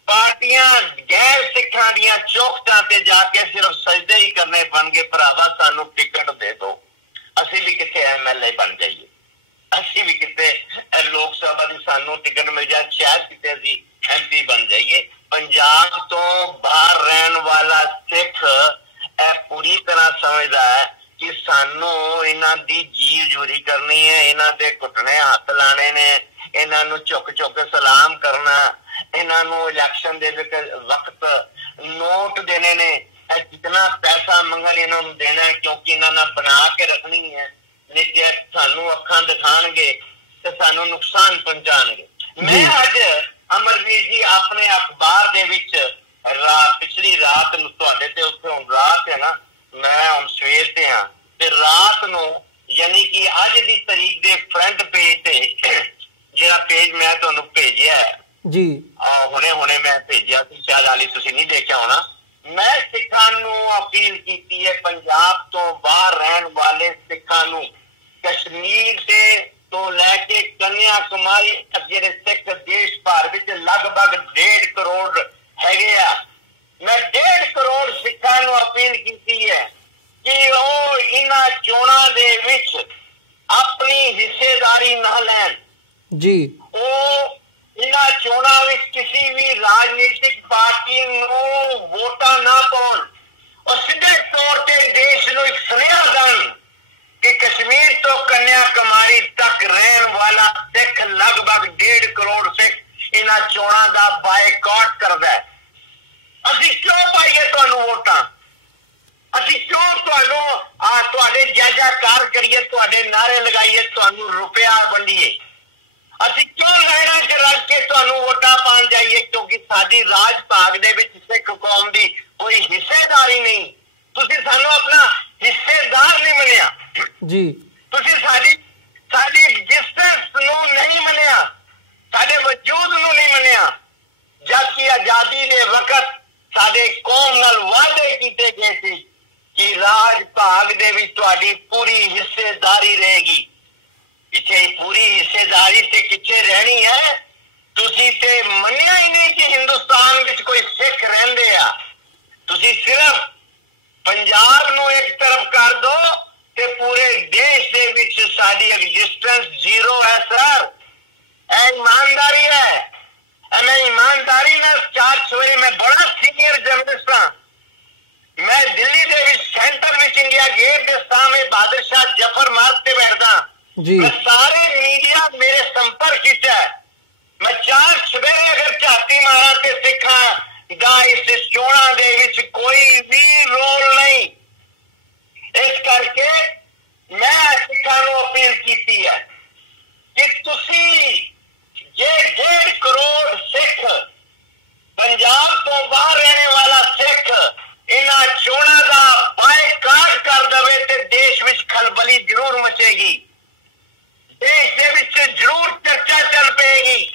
ਪਾਰਟੀਆਂ ਗੈਰ ਸਿੱਖਾਂ ਦੀਆਂ ਚੌਖਟਾਂ ਤੇ ਜਾ ਕੇ ਸਿਰਫ ਸਜਦੇ ਹੀ ਕਰਨੇ ਬਣਗੇ, ਭਰਾਵਾ ਸਾਨੂੰ ਟਿਕਟ ਦੇ ਦਿਓ, ਅਸੀਂ ਵੀ ਕਿਤੇ MLA ਬਣ ਜਾਈਏ, ਅਸੀਂ ਵੀ ਕਿਤੇ ਲੋਕ ਸਭਾ ਦੀ ਸਾਨੂੰ ਟਿਕਟ ਮਿਲ ਜਾਏ, ਸ਼ਾਇਦ ਕਿਤੇ ਅਸੀਂ MP ਬਣ ਜਾਈਏ। ਪੰਜਾਬ ਤੋਂ ਬਾਹਰ ਰਹਿਣ ਵਾਲਾ ਸਿੱਖ ਇਹ ਪੂਰੀ ਤਰ੍ਹਾਂ ਸਮਝਦਾ ਹੈ ਕਿ ਸਾਨੂੰ ਇਹਨਾਂ ਦੀ ਜੀਵ ਜੂਰੀ ਕਰਨੀ ਹੈ, ਇਹਨਾਂ ਦੇ ਘੁੱਟਣੇ ਹੱਥ ਲਾਣੇ ਨੇ, ਇਹਨਾਂ ਨੂੰ ਝੁੱਕ ਝੁੱਕ ਸਲਾਮ ਕਰਨਾ, ਇਹਨਾਂ ਨੂੰ ਇਲੈਕਸ਼ਨ ਦੇ ਵਕਤ ਨੋਟ ਦੇਣੇ ਨੇ, ਜਿਤਨਾ ਪੈਸਾ ਮੰਗਣ ਇਹਨਾਂ ਨੂੰ ਦੇਣਾ ਹੈ, ਕਿਉਂਕਿ ਇਹਨਾਂ ਨਾਲ ਬਣਾ ਕੇ ਰੱਖਣੀ ਹੈ, ਨਹੀਂ ਤੇ ਸਾਨੂੰ ਅੱਖਾਂ ਦਿਖਾਣਗੇ ਤੇ ਸਾਨੂੰ ਨੁਕਸਾਨ ਪਹੁੰਚਾਣਗੇ। ਮੈਂ ਅੱਜ ਅਮਰਜੀਤ ਜੀ ਆਪਣੇ ਅਖਬਾਰ ਦੇ ਵਿੱਚ ਪਿਛਲੀ ਰਾਤ ਨੂੰ ਤੁਹਾਡੇ ਤੇ ਉੱਥੇ ਹੁਣ ਰਾਤ ਹੈ ਨਾ, ਮੈਂ ਹੁਣ ਸਵੇਰ ਤੇ ਹਾਂ, ਤੇ ਰਾਤ ਨੂੰ ਯਾਨੀ ਕਿ ਅੱਜ ਦੀ ਤਾਰੀਖ ਦੇ ਫਰੰਟ ਪੇਜ ਤੇ ਜਿਹੜਾ ਪੇਜ ਮੈਂ ਤੁਹਾਨੂੰ ਭੇਜਿਆ ਜੀ, ਹੁਣੇ ਮੈਂ ਭੇਜਿਆ ਸੀ, ਸ਼ਾਇਦ ਹਾਲੇ ਤੁਸੀਂ ਨਹੀਂ ਦੇਖਿਆ ਹੋਣਾ। ਮੈਂ ਸਿੱਖਾਂ ਨੂੰ ਅਪੀਲ ਕੀਤੀ ਹੈ, ਪੰਜਾਬ ਤੋਂ ਬਾਹਰ ਰਹਿਣ ਵਾਲੇ ਸਿੱਖਾਂ ਨੂੰ, ਕਸ਼ਮੀਰ ਤੇ ਤੋਂ ਲੈ ਕੇ ਕੰਨਿਆ ਕੁਮਾਰੀ ਤੱਕ ਜਿਹੜੇ ਸਿੱਖ ਦੇਸ਼ ਭਰ ਵਿੱਚ ਲਗਭਗ 1.5 ਕਰੋੜ ਹੈਗੇ ਆ, ਮੈਂ 1.5 ਕਰੋੜ ਸਿੱਖਾਂ ਨੂੰ ਅਪੀਲ ਕੀਤੀ ਹੈ ਕਿ ਉਹ ਇਹਨਾਂ ਚੋਣਾਂ ਦੇ ਵਿੱਚ ਆਪਣੀ ਹਿੱਸੇਦਾਰੀ ਨਾ ਲੈਣ ਜੀ, ਉਹ ਇਹਨਾਂ ਚੋਣਾਂ ਵਿੱਚ ਕਿਸੇ ਵੀ ਰਾਜਨੀਤਿਕ ਪਾਰਟੀ ਨੂੰ ਵੋਟਾਂ ਨਾ ਪਾਉਣ, ਔਰ ਸਿੱਧੇ ਤੌਰ ਤੇ ਦੇਸ਼ ਨੂੰ ਇੱਕ ਸੁਨੇਹਾ ਦੇਣ ਕਿ ਕਸ਼ਮੀਰ ਤੋਂ ਕੰਨਿਆ ਕੁਮਾਰੀ ਤੱਕ ਰਹਿਣ ਵਾਲਾ ਸਿੱਖ ਲਗਭਗ 1.5 ਕਰੋੜ ਸਿੱਖ ਇਹਨਾਂ ਚੋਣਾਂ ਦਾ ਬਾਈਕਾਟ ਕਰਦਾ ਹੈ। ਅਸੀਂ ਕਿਉਂ ਪਾਈਏ ਤੁਹਾਨੂੰ ਵੋਟਾਂ? ਅਸੀਂ ਕਿਉਂ ਤੁਹਾਡੇ ਜੈਕਾਰ ਕਰੀਏ, ਤੁਹਾਡੇ ਨਾਰੇ ਲਗਾਈਏ, ਤੁਹਾਨੂੰ ਰੁਪਇਆ ਵੰਡੀਏ? ਅਸੀਂ ਕਿਉਂ ਲੈਣਾ ਚ ਰੱਖ ਕੇ ਤੁਹਾਨੂੰ ਵੋਟਾਂ ਪਾਉਣ ਜਾਈਏ? ਕਿਉਂਕਿ ਸਾਡੀ ਰਾਜ ਭਾਗ ਦੇ ਵਿੱਚ ਸਿੱਖ ਕੌਮ ਦੀ ਕੋਈ ਹਿੱਸੇਦਾਰੀ ਨਹੀਂ। ਤੁਸੀਂ ਸਾਨੂੰ ਆਪਣਾ ਹਿੱਸੇਦਾਰ ਨਹੀਂ ਮੰਨਿਆ ਜੀ, ਤੁਸੀਂ ਸਾਡੀ ਐਗਜ਼ਿਸਟੈਂਸ ਨੂੰ ਨਹੀਂ ਮੰਨਿਆ, ਸਾਡੇ ਵਜੂਦ ਨੂੰ ਨਹੀਂ ਮੰਨਿਆ, ਜਦਕਿ ਆਜ਼ਾਦੀ ਦੇ ਵਕਤ ਸਾਡੇ ਕੌਮ ਨਾਲ ਵਾਅਦੇ ਕੀਤੇ ਗਏ ਸੀ ਕਿ ਰਾਜ ਭਾਗ ਦੇ ਵਿੱਚ ਤੁਹਾਡੀ ਪੂਰੀ ਹਿੱਸੇਦਾਰੀ ਰਹੇਗੀ। ਇੱਥੇ ਪੂਰੀ ਹਿੱਸੇਦਾਰੀ ਤੇ ਕਿੱਥੇ ਰਹਿਣੀ ਹੈ? ਤੁਸੀਂ ਤੇ ਮੰਨਿਆ ਹੀ ਨਹੀਂ ਕਿ ਹਿੰਦੁਸਤਾਨ ਵਿੱਚ ਕੋਈ ਸਿੱਖ ਰਹਿੰਦੇ ਆ। ਤੁਸੀਂ ਸਿਰਫ ਪੰਜਾਬ ਨੂੰ ਇੱਕ ਤਰਫ ਕਰ ਦੋ ਤੇ ਪੂਰੇ ਦੇਸ਼ ਦੇ ਵਿੱਚ ਸਾਡੀ ਐਗਜ਼ਿਸਟੈਂਸ ਜ਼ੀਰੋ ਹੈ ਸਰ। ਇਹ ਇਮਾਨਦਾਰੀ ਹੈ। ਮੈਂ ਇਮਾਨਦਾਰੀ ਨਾਲ ਸਵੇਰੇ ਮੈਂ ਬੜਾ ਸੀਨੀਅਰ ਜਰਨਲਿਸਟ ਹਾਂ। ਮੈਂ ਦਿੱਲੀ ਦੇ ਵਿੱਚ ਸੈਂਟਰ ਵਿੱਚ ਇੰਡੀਆ ਗੇਟ ਦੇ ਸਾਹਮਣੇ ਬਹਾਦਰ ਸ਼ਾਹ ਜ਼ਫਰ ਮਾਰਗ ਤੇ ਬੈਠਦਾ ਜੀ। ਮੈਂ ਸਾਰੇ ਮੀਡੀਆ ਮੇਰੇ ਸੰਪਰਕ ਵਿੱਚ ਹੈ। ਮੈਂ 4 ਸਵੇਰੇ ਅਗਰ ਝਾਤੀ ਮਾਰਾਂ ਤੇ ਸਿੱਖਾਂ ਦਾ ਇਸ ਚੋਣਾਂ ਦੇ ਵਿੱਚ ਕੋਈ ਵੀ ਰੋਲ ਨਹੀਂ। ਇਸ ਕਰਕੇ ਮੈਂ ਸਿੱਖਾਂ ਨੂੰ ਅਪੀਲ ਕੀਤੀ ਹੈ ਕਿ ਤੁਸੀਂ ਜੇ 1.5 ਕਰੋੜ ਸਿੱਖ ਪੰਜਾਬ ਤੋਂ ਬਾਹਰ ਰਹਿਣੇ ਵਾਲਾ ਸਿੱਖ ਇਹਨਾਂ ਚੋਣਾਂ ਦਾ ਬਾਈਕਾਟ ਕਰ ਦੇਵੇ ਤੇ ਦੇਸ਼ ਵਿੱਚ ਖਲਬਲੀ ਜ਼ਰੂਰ ਮਚੇਗੀ, ਦੇਸ਼ ਦੇ ਵਿੱਚ ਜ਼ਰੂਰ ਚਰਚਾ ਚੱਲ ਪਏਗੀ,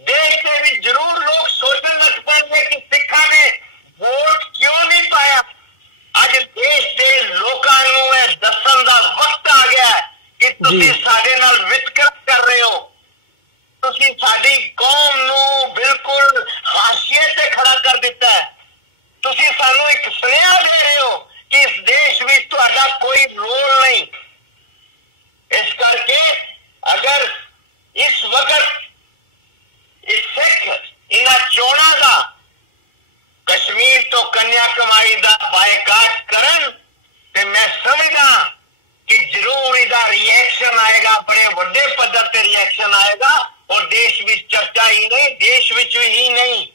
ਦੇਸ਼ ਦੇ ਵਿੱਚ ਜ਼ਰੂਰ ਲੋਕ ਸੋਚਣ ਲੱਗ ਪੈਣਗੇ ਕਿ ਸਿੱਖਾਂ ਨੇ ਵੋਟ ਕਿਉਂ ਨਹੀਂ ਪਾਇਆ। ਅੱਜ ਦੇਸ਼ ਦੇ ਲੋਕਾਂ ਨੂੰ ਇਹ ਦੱਸਣ ਦਾ ਵਕਤ ਆ ਗਿਆ ਕਿ ਤੁਸੀਂ ਸਾਡੇ ਨਾਲ ਵਿਤਕਰਾ ਕਰ ਰਹੇ ਹੋ, ਤੁਸੀਂ ਸਾਡੀ ਕੌਮ ਨੂੰ ਬਿਲਕੁਲ ਹਾਸ਼ੀਏ ਤੇ ਖੜਾ ਕਰ ਦਿੱਤਾ ਹੈ, ਤੁਸੀਂ ਸਾਨੂੰ ਇੱਕ ਸੁਨੇਹਾ ਦੇ ਰਹੇ ਹੋ ਕਿ ਇਸ ਦੇਸ਼ ਵਿੱਚ ਤੁਹਾਡਾ ਕੋਈ ਰੋਲ ਨਹੀਂ। ਇਸ ਕਰਕੇ ਅਗਰ ਇਸ ਵਕਤ ਇਸ ਸਿੱਖ ਇਹਨਾਂ ਚੋਣਾਂ ਦਾ ਕਸ਼ਮੀਰ ਤੋਂ ਕੰਨਿਆਕੁਮਾਰੀ ਦਾ ਬਾਈਕਾਟ ਕਰਨ ਤੇ ਮੈਂ ਸਮਝਦਾ ਕਿ ਜ਼ਰੂਰ ਇਹਦਾ ਰਿਐਕਸ਼ਨ ਆਏਗਾ, ਬੜੇ ਵੱਡੇ ਪੱਧਰ ਤੇ ਰਿਐਕਸ਼ਨ ਆਏਗਾ ਔਰ ਦੇਸ਼ ਵਿੱਚ ਚਰਚਾ ਹੀ ਨਹੀਂ, ਦੇਸ਼ ਵਿੱਚ ਹੀ ਨਹੀਂ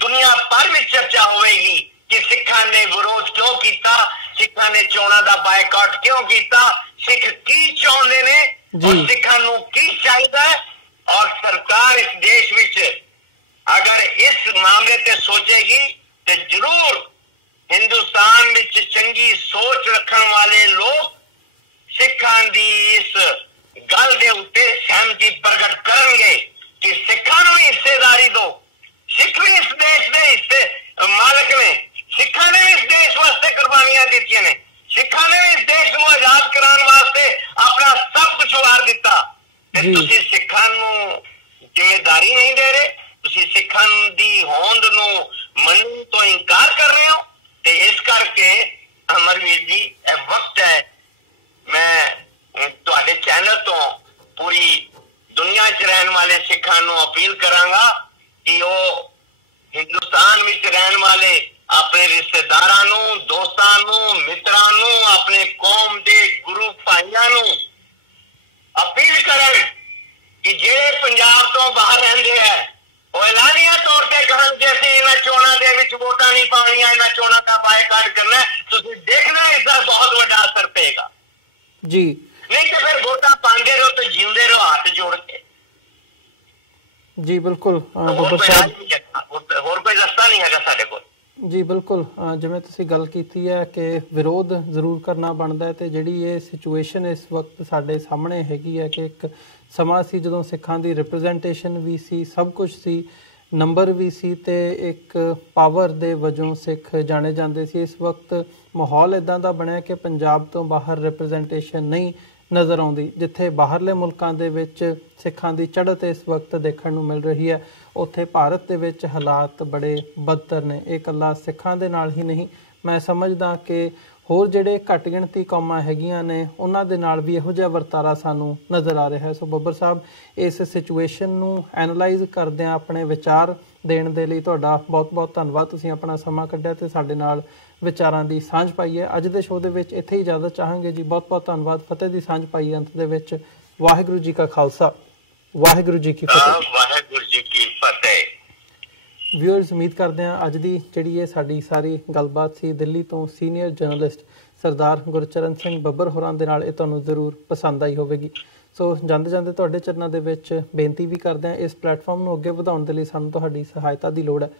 ਦੁਨੀਆ ਭਰ ਵਿੱਚ ਚਰਚਾ ਹੋਵੇਗੀ ਕਿ ਸਿੱਖਾਂ ਨੇ ਵਿਰੋਧ ਕਿਉਂ ਕੀਤਾ, ਸਿੱਖਾਂ ਨੇ ਚੋਣਾਂ ਦਾ ਬਾਈਕਾਟ ਕਿਉਂ ਕੀਤਾ, ਸਿੱਖ ਕੀ ਚਾਹੁੰਦੇ ਨੇ ਔਰ ਸਿੱਖਾਂ ਨੂੰ ਕੀ ਚਾਹੀਦਾ ਹੈ। ਔਰ ਸਰਕਾਰ ਇਸ ਦੇਸ਼ ਵਿੱਚ ਅਗਰ ਇਸ ਮਾਮਲੇ ਤੇ ਸੋਚੇਗੀ ਤੇ ਜ਼ਰੂਰ ਹਿੰਦੁਸਤਾਨ ਵਿੱਚ ਚੰਗੀ ਸੋਚ ਰੱਖਣ ਵਾਲੇ ਲੋਕ ਸਿੱਖਾਂ ਦੀ ਇਸ ਗੱਲ ਦੇ ਉੱਤੇ ਸਹਿਮਤੀ ਪ੍ਰਗਟ ਕਰਨਗੇ ਕਿ ਸਿੱਖਾਂ ਨੂੰ ਹਿੱਸੇਦਾਰੀ ਦਿਓ। ਸਿੱਖ ਵੀ ਇਸ ਦੇਸ਼ ਦੇ ਹਿੱਸੇ ਮਾਲਕ ਨੇ, ਸਿੱਖਾਂ ਨੇ ਇਸ ਦੇਸ਼ ਵਾਸਤੇ ਕੁਰਬਾਨੀਆਂ ਦਿੱਤੀਆਂ ਨੇ, ਸਿੱਖਾਂ ਨੇ ਇਸ ਦੇਸ਼ ਨੂੰ ਆਜ਼ਾਦ ਕਰਾਉਣ ਵਾਸਤੇ ਆਪਣਾ ਸਭ ਕੁਝ ਵਾਰ ਦਿੱਤਾ ਤੇ ਤੁਸੀਂ ਸਿੱਖਾਂ ਨੂੰ ਜ਼ਿੰਮੇਵਾਰੀ ਨਹੀਂ ਦੇ ਰਹੇ, ਤੁਸੀਂ ਸਿੱਖਾਂ ਦੀ ਹੋਂਦ ਨੂੰ ਮੰਨਣ ਤੋਂ ਇਨਕਾਰ ਕਰ ਰਹੇ ਹੋ। ਤੇ ਇਸ ਕਰਕੇ ਅਮਰਵੀਰ ਜੀ ਇਹ ਵਕਤ ਹੈ ਮੈਂ ਤੁਹਾਡੇ ਚੈਨਲ ਤੋਂ ਪੂਰੀ ਦੁਨੀਆ 'ਚ ਰਹਿਣ ਵਾਲੇ ਸਿੱਖਾਂ ਨੂੰ ਅਪੀਲ ਕਰਾਂਗਾ ਕਿ ਉਹ ਹਿੰਦੁਸਤਾਨ ਵਿੱਚ ਰਹਿਣ ਵਾਲੇ ਆਪਣੇ ਰਿਸ਼ਤੇਦਾਰਾਂ ਨੂੰ, ਦੋਸਤਾਂ ਨੂੰ, ਮਿੱਤਰਾਂ ਨੂੰ, ਆਪਣੇ ਕੌਮ ਦੇ ਗੁਰੂ ਭਾਈਆਂ ਨੂੰ ਅਪੀਲ ਕਰਨ ਕਿ ਜਿਹੜੇ ਪੰਜਾਬ ਤੋਂ ਬਾਹਰ ਰਹਿੰਦੇ ਹੈ ਉਹ ਐਲਾਨੀਆ ਤੌਰ ਤੇ ਕਹਿਣ ਕਿ ਅਸੀਂ ਇਹਨਾਂ ਚੋਣਾਂ ਦੇ ਵਿੱਚ ਵੋਟਾਂ ਨਹੀਂ ਪਾਉਣੀਆਂ, ਇਹਨਾਂ ਚੋਣਾਂ ਦਾ ਬਾਈਕਾਟ ਕਰਨਾ। ਤੁਸੀਂ ਦੇਖਣਾ ਇਸ ਦਾ ਬਹੁਤ ਵੱਡਾ ਅਸਰ ਪਏਗਾ ਜੀ। ਨਹੀਂ ਤੇ ਫਿਰ ਵੋਟਾਂ ਪਾਉਂਦੇ ਰਹੋ ਤੇ ਜਿਉਂਦੇ ਰਹੋ ਹੱਥ ਜੋੜ ਕੇ। ਜੀ ਬਿਲਕੁਲ ਬੱਬਰ ਸਾਹਿਬ, ਹੋਰ ਕੋਈ ਰਸਤਾ ਨਹੀਂ ਹੈਗਾ ਸਾਡੇ ਕੋਲ। ਜੀ ਬਿਲਕੁਲ, ਜਿਵੇਂ ਤੁਸੀਂ ਗੱਲ ਕੀਤੀ ਹੈ ਕਿ ਵਿਰੋਧ ਜ਼ਰੂਰ ਕਰਨਾ ਬਣਦਾ ਹੈ ਤੇ ਜਿਹੜੀ ਇਹ ਸਿਚੁਏਸ਼ਨ ਇਸ ਵਕਤ ਸਾਡੇ ਸਾਹਮਣੇ ਹੈਗੀ ਹੈ ਕਿ ਇੱਕ ਸਮਾਂ ਸੀ ਜਦੋਂ ਸਿੱਖਾਂ ਦੀ ਰਿਪਰੈਜ਼ੈਂਟੇਸ਼ਨ ਵੀ ਸੀ, ਸਭ ਕੁਝ ਸੀ, ਨੰਬਰ ਵੀ ਸੀ ਤੇ ਇੱਕ ਪਾਵਰ ਦੇ ਵਜੋਂ ਸਿੱਖ ਜਾਣੇ ਜਾਂਦੇ ਸੀ। ਇਸ ਵਕਤ ਮਾਹੌਲ ਇੱਦਾਂ ਦਾ ਬਣਿਆ ਕਿ ਪੰਜਾਬ ਤੋਂ ਬਾਹਰ ਰਿਪਰੈਜ਼ੈਂਟੇਸ਼ਨ ਨਹੀਂ ਨਜ਼ਰ ਆਉਂਦੀ। ਜਿੱਥੇ ਬਾਹਰਲੇ ਮੁਲਕਾਂ ਦੇ ਵਿੱਚ ਸਿੱਖਾਂ ਦੀ ਚੜ੍ਹਤ ਇਸ ਵਕਤ ਦੇਖਣ ਨੂੰ ਮਿਲ ਰਹੀ ਹੈ, ਉੱਥੇ ਭਾਰਤ ਦੇ ਵਿੱਚ ਹਾਲਾਤ ਬੜੇ ਬਦਤਰ ਨੇ। ਇਹ ਇਕੱਲਾ ਸਿੱਖਾਂ ਦੇ ਨਾਲ ਹੀ ਨਹੀਂ, ਮੈਂ ਸਮਝਦਾ ਕਿ ਹੋਰ ਜਿਹੜੇ ਘੱਟ ਗਿਣਤੀ ਕੌਮਾਂ ਹੈਗੀਆਂ ਨੇ ਉਹਨਾਂ ਦੇ ਨਾਲ ਵੀ ਇਹੋ ਜਿਹਾ ਵਰਤਾਰਾ ਸਾਨੂੰ ਨਜ਼ਰ ਆ ਰਿਹਾ ਹੈ। ਸੋ ਬੱਬਰ ਸਾਹਿਬ, ਇਸ ਸਿਚੁਏਸ਼ਨ ਨੂੰ ਐਨਾਲਾਈਜ਼ ਕਰਦਿਆਂ ਆਪਣੇ ਵਿਚਾਰ ਦੇਣ ਦੇ ਲਈ ਤੁਹਾਡਾ ਬਹੁਤ ਬਹੁਤ ਧੰਨਵਾਦ। ਤੁਸੀਂ ਆਪਣਾ ਸਮਾਂ ਕੱਢਿਆ ਤੇ ਸਾਡੇ ਨਾਲ ਵਿਚਾਰਾਂ ਦੀ ਸਾਂਝ ਪਾਈ ਹੈ। ਅੱਜ ਦੇ ਸ਼ੋਅ ਦੇ ਵਿੱਚ ਇੱਥੇ ਹੀ ਇਜਾਜ਼ਤ ਚਾਹਾਂਗੇ ਜੀ। ਬਹੁਤ ਬਹੁਤ ਧੰਨਵਾਦ। ਫਤਿਹ ਦੀ ਸਾਂਝ ਪਾਈ ਅੰਤ ਦੇ ਵਿੱਚ। ਵਾਹਿਗੁਰੂ ਜੀ ਕਾ ਖਾਲਸਾ, ਵਾਹਿਗੁਰੂ ਜੀ ਕੀ ਫਤਿਹ। ਵਾਹਿਗੁਰੂ ਜੀ ਕੀ ਫਤਿਹ। ਵਿਊਅਰਸ, ਉਮੀਦ ਕਰਦੇ ਹਾਂ ਅੱਜ ਦੀ ਜਿਹੜੀ ਇਹ ਸਾਡੀ ਸਾਰੀ ਗੱਲਬਾਤ ਸੀ ਦਿੱਲੀ ਤੋਂ ਸੀਨੀਅਰ ਜਰਨਲਿਸਟ ਸਰਦਾਰ ਗੁਰਚਰਨ ਸਿੰਘ ਬੱਬਰ ਹੋਰਾਂ ਦੇ ਨਾਲ, ਇਹ ਤੁਹਾਨੂੰ ਜ਼ਰੂਰ ਪਸੰਦ ਆਈ ਹੋਵੇਗੀ। ਸੋ ਜਾਂਦੇ ਜਾਂਦੇ ਤੁਹਾਡੇ ਚਰਨਾਂ ਦੇ ਵਿੱਚ ਬੇਨਤੀ ਵੀ ਕਰਦੇ ਹਾਂ, ਇਸ ਪਲੇਟਫਾਰਮ ਨੂੰ ਅੱਗੇ ਵਧਾਉਣ ਦੇ ਲਈ ਸਾਨੂੰ ਤੁਹਾਡੀ ਸਹਾਇਤਾ ਦੀ ਲੋੜ ਹੈ।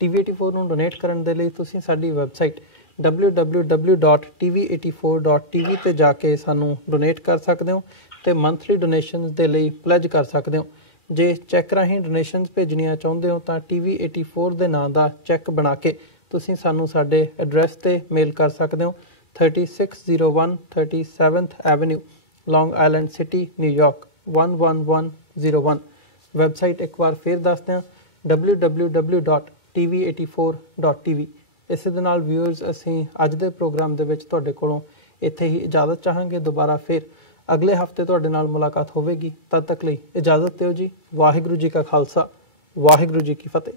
TV84 ਨੂੰ ਡੋਨੇਟ ਕਰਨ ਦੇ ਲਈ ਤੁਸੀਂ ਸਾਡੀ ਵੈਬਸਾਈਟ www.tv84.tv ਤੇ ਜਾ ਕੇ ਸਾਨੂੰ ਡੋਨੇਟ ਕਰ ਸਕਦੇ ਹੋ ਤੇ ਮੰਥਲੀ ਡੋਨੇਸ਼ਨਸ ਦੇ ਲਈ ਪਲੇਜ ਕਰ ਸਕਦੇ ਹੋ। ਜੇ ਚੈੱਕ ਰਾਹੀਂ ਡੋਨੇਸ਼ਨਸ ਭੇਜਣੀਆਂ ਚਾਹੁੰਦੇ ਹੋ ਤਾਂ TV84 ਦੇ ਨਾਂ ਦਾ ਚੈੱਕ ਬਣਾ ਕੇ ਤੁਸੀਂ ਸਾਨੂੰ ਸਾਡੇ ਐਡਰੈਸ ਤੇ ਮੇਲ ਕਰ ਸਕਦੇ ਹੋ। 3601 37th ਐਵੇਨਿਊ, ਲੌਂਗ ਆਈਲੈਂਡ ਸਿਟੀ, ਨਿਊਯਾਰਕ 11101। ਵੈਬਸਾਈਟ ਇੱਕ ਵਾਰ ਫਿਰ ਦੱਸਦੇ ਹਾਂ, www.tv84.tv। ਇਸੇ ਦੇ ਨਾਲ ਵਿਊਅਰਸ, ਅਸੀਂ ਅੱਜ ਦੇ ਪ੍ਰੋਗਰਾਮ ਦੇ ਵਿੱਚ ਤੁਹਾਡੇ ਕੋਲੋਂ ਇੱਥੇ ਹੀ ਇਜਾਜ਼ਤ ਚਾਹਾਂਗੇ। ਦੁਬਾਰਾ ਫਿਰ ਅਗਲੇ ਹਫਤੇ ਤੁਹਾਡੇ ਨਾਲ ਮੁਲਾਕਾਤ ਹੋਵੇਗੀ। ਤਦ ਤੱਕ ਲਈ ਇਜਾਜ਼ਤ ਦਿਓ ਜੀ। ਵਾਹਿਗੁਰੂ ਜੀ ਕਾ ਖਾਲਸਾ, ਵਾਹਿਗੁਰੂ ਜੀ ਕੀ ਫਤਿਹ।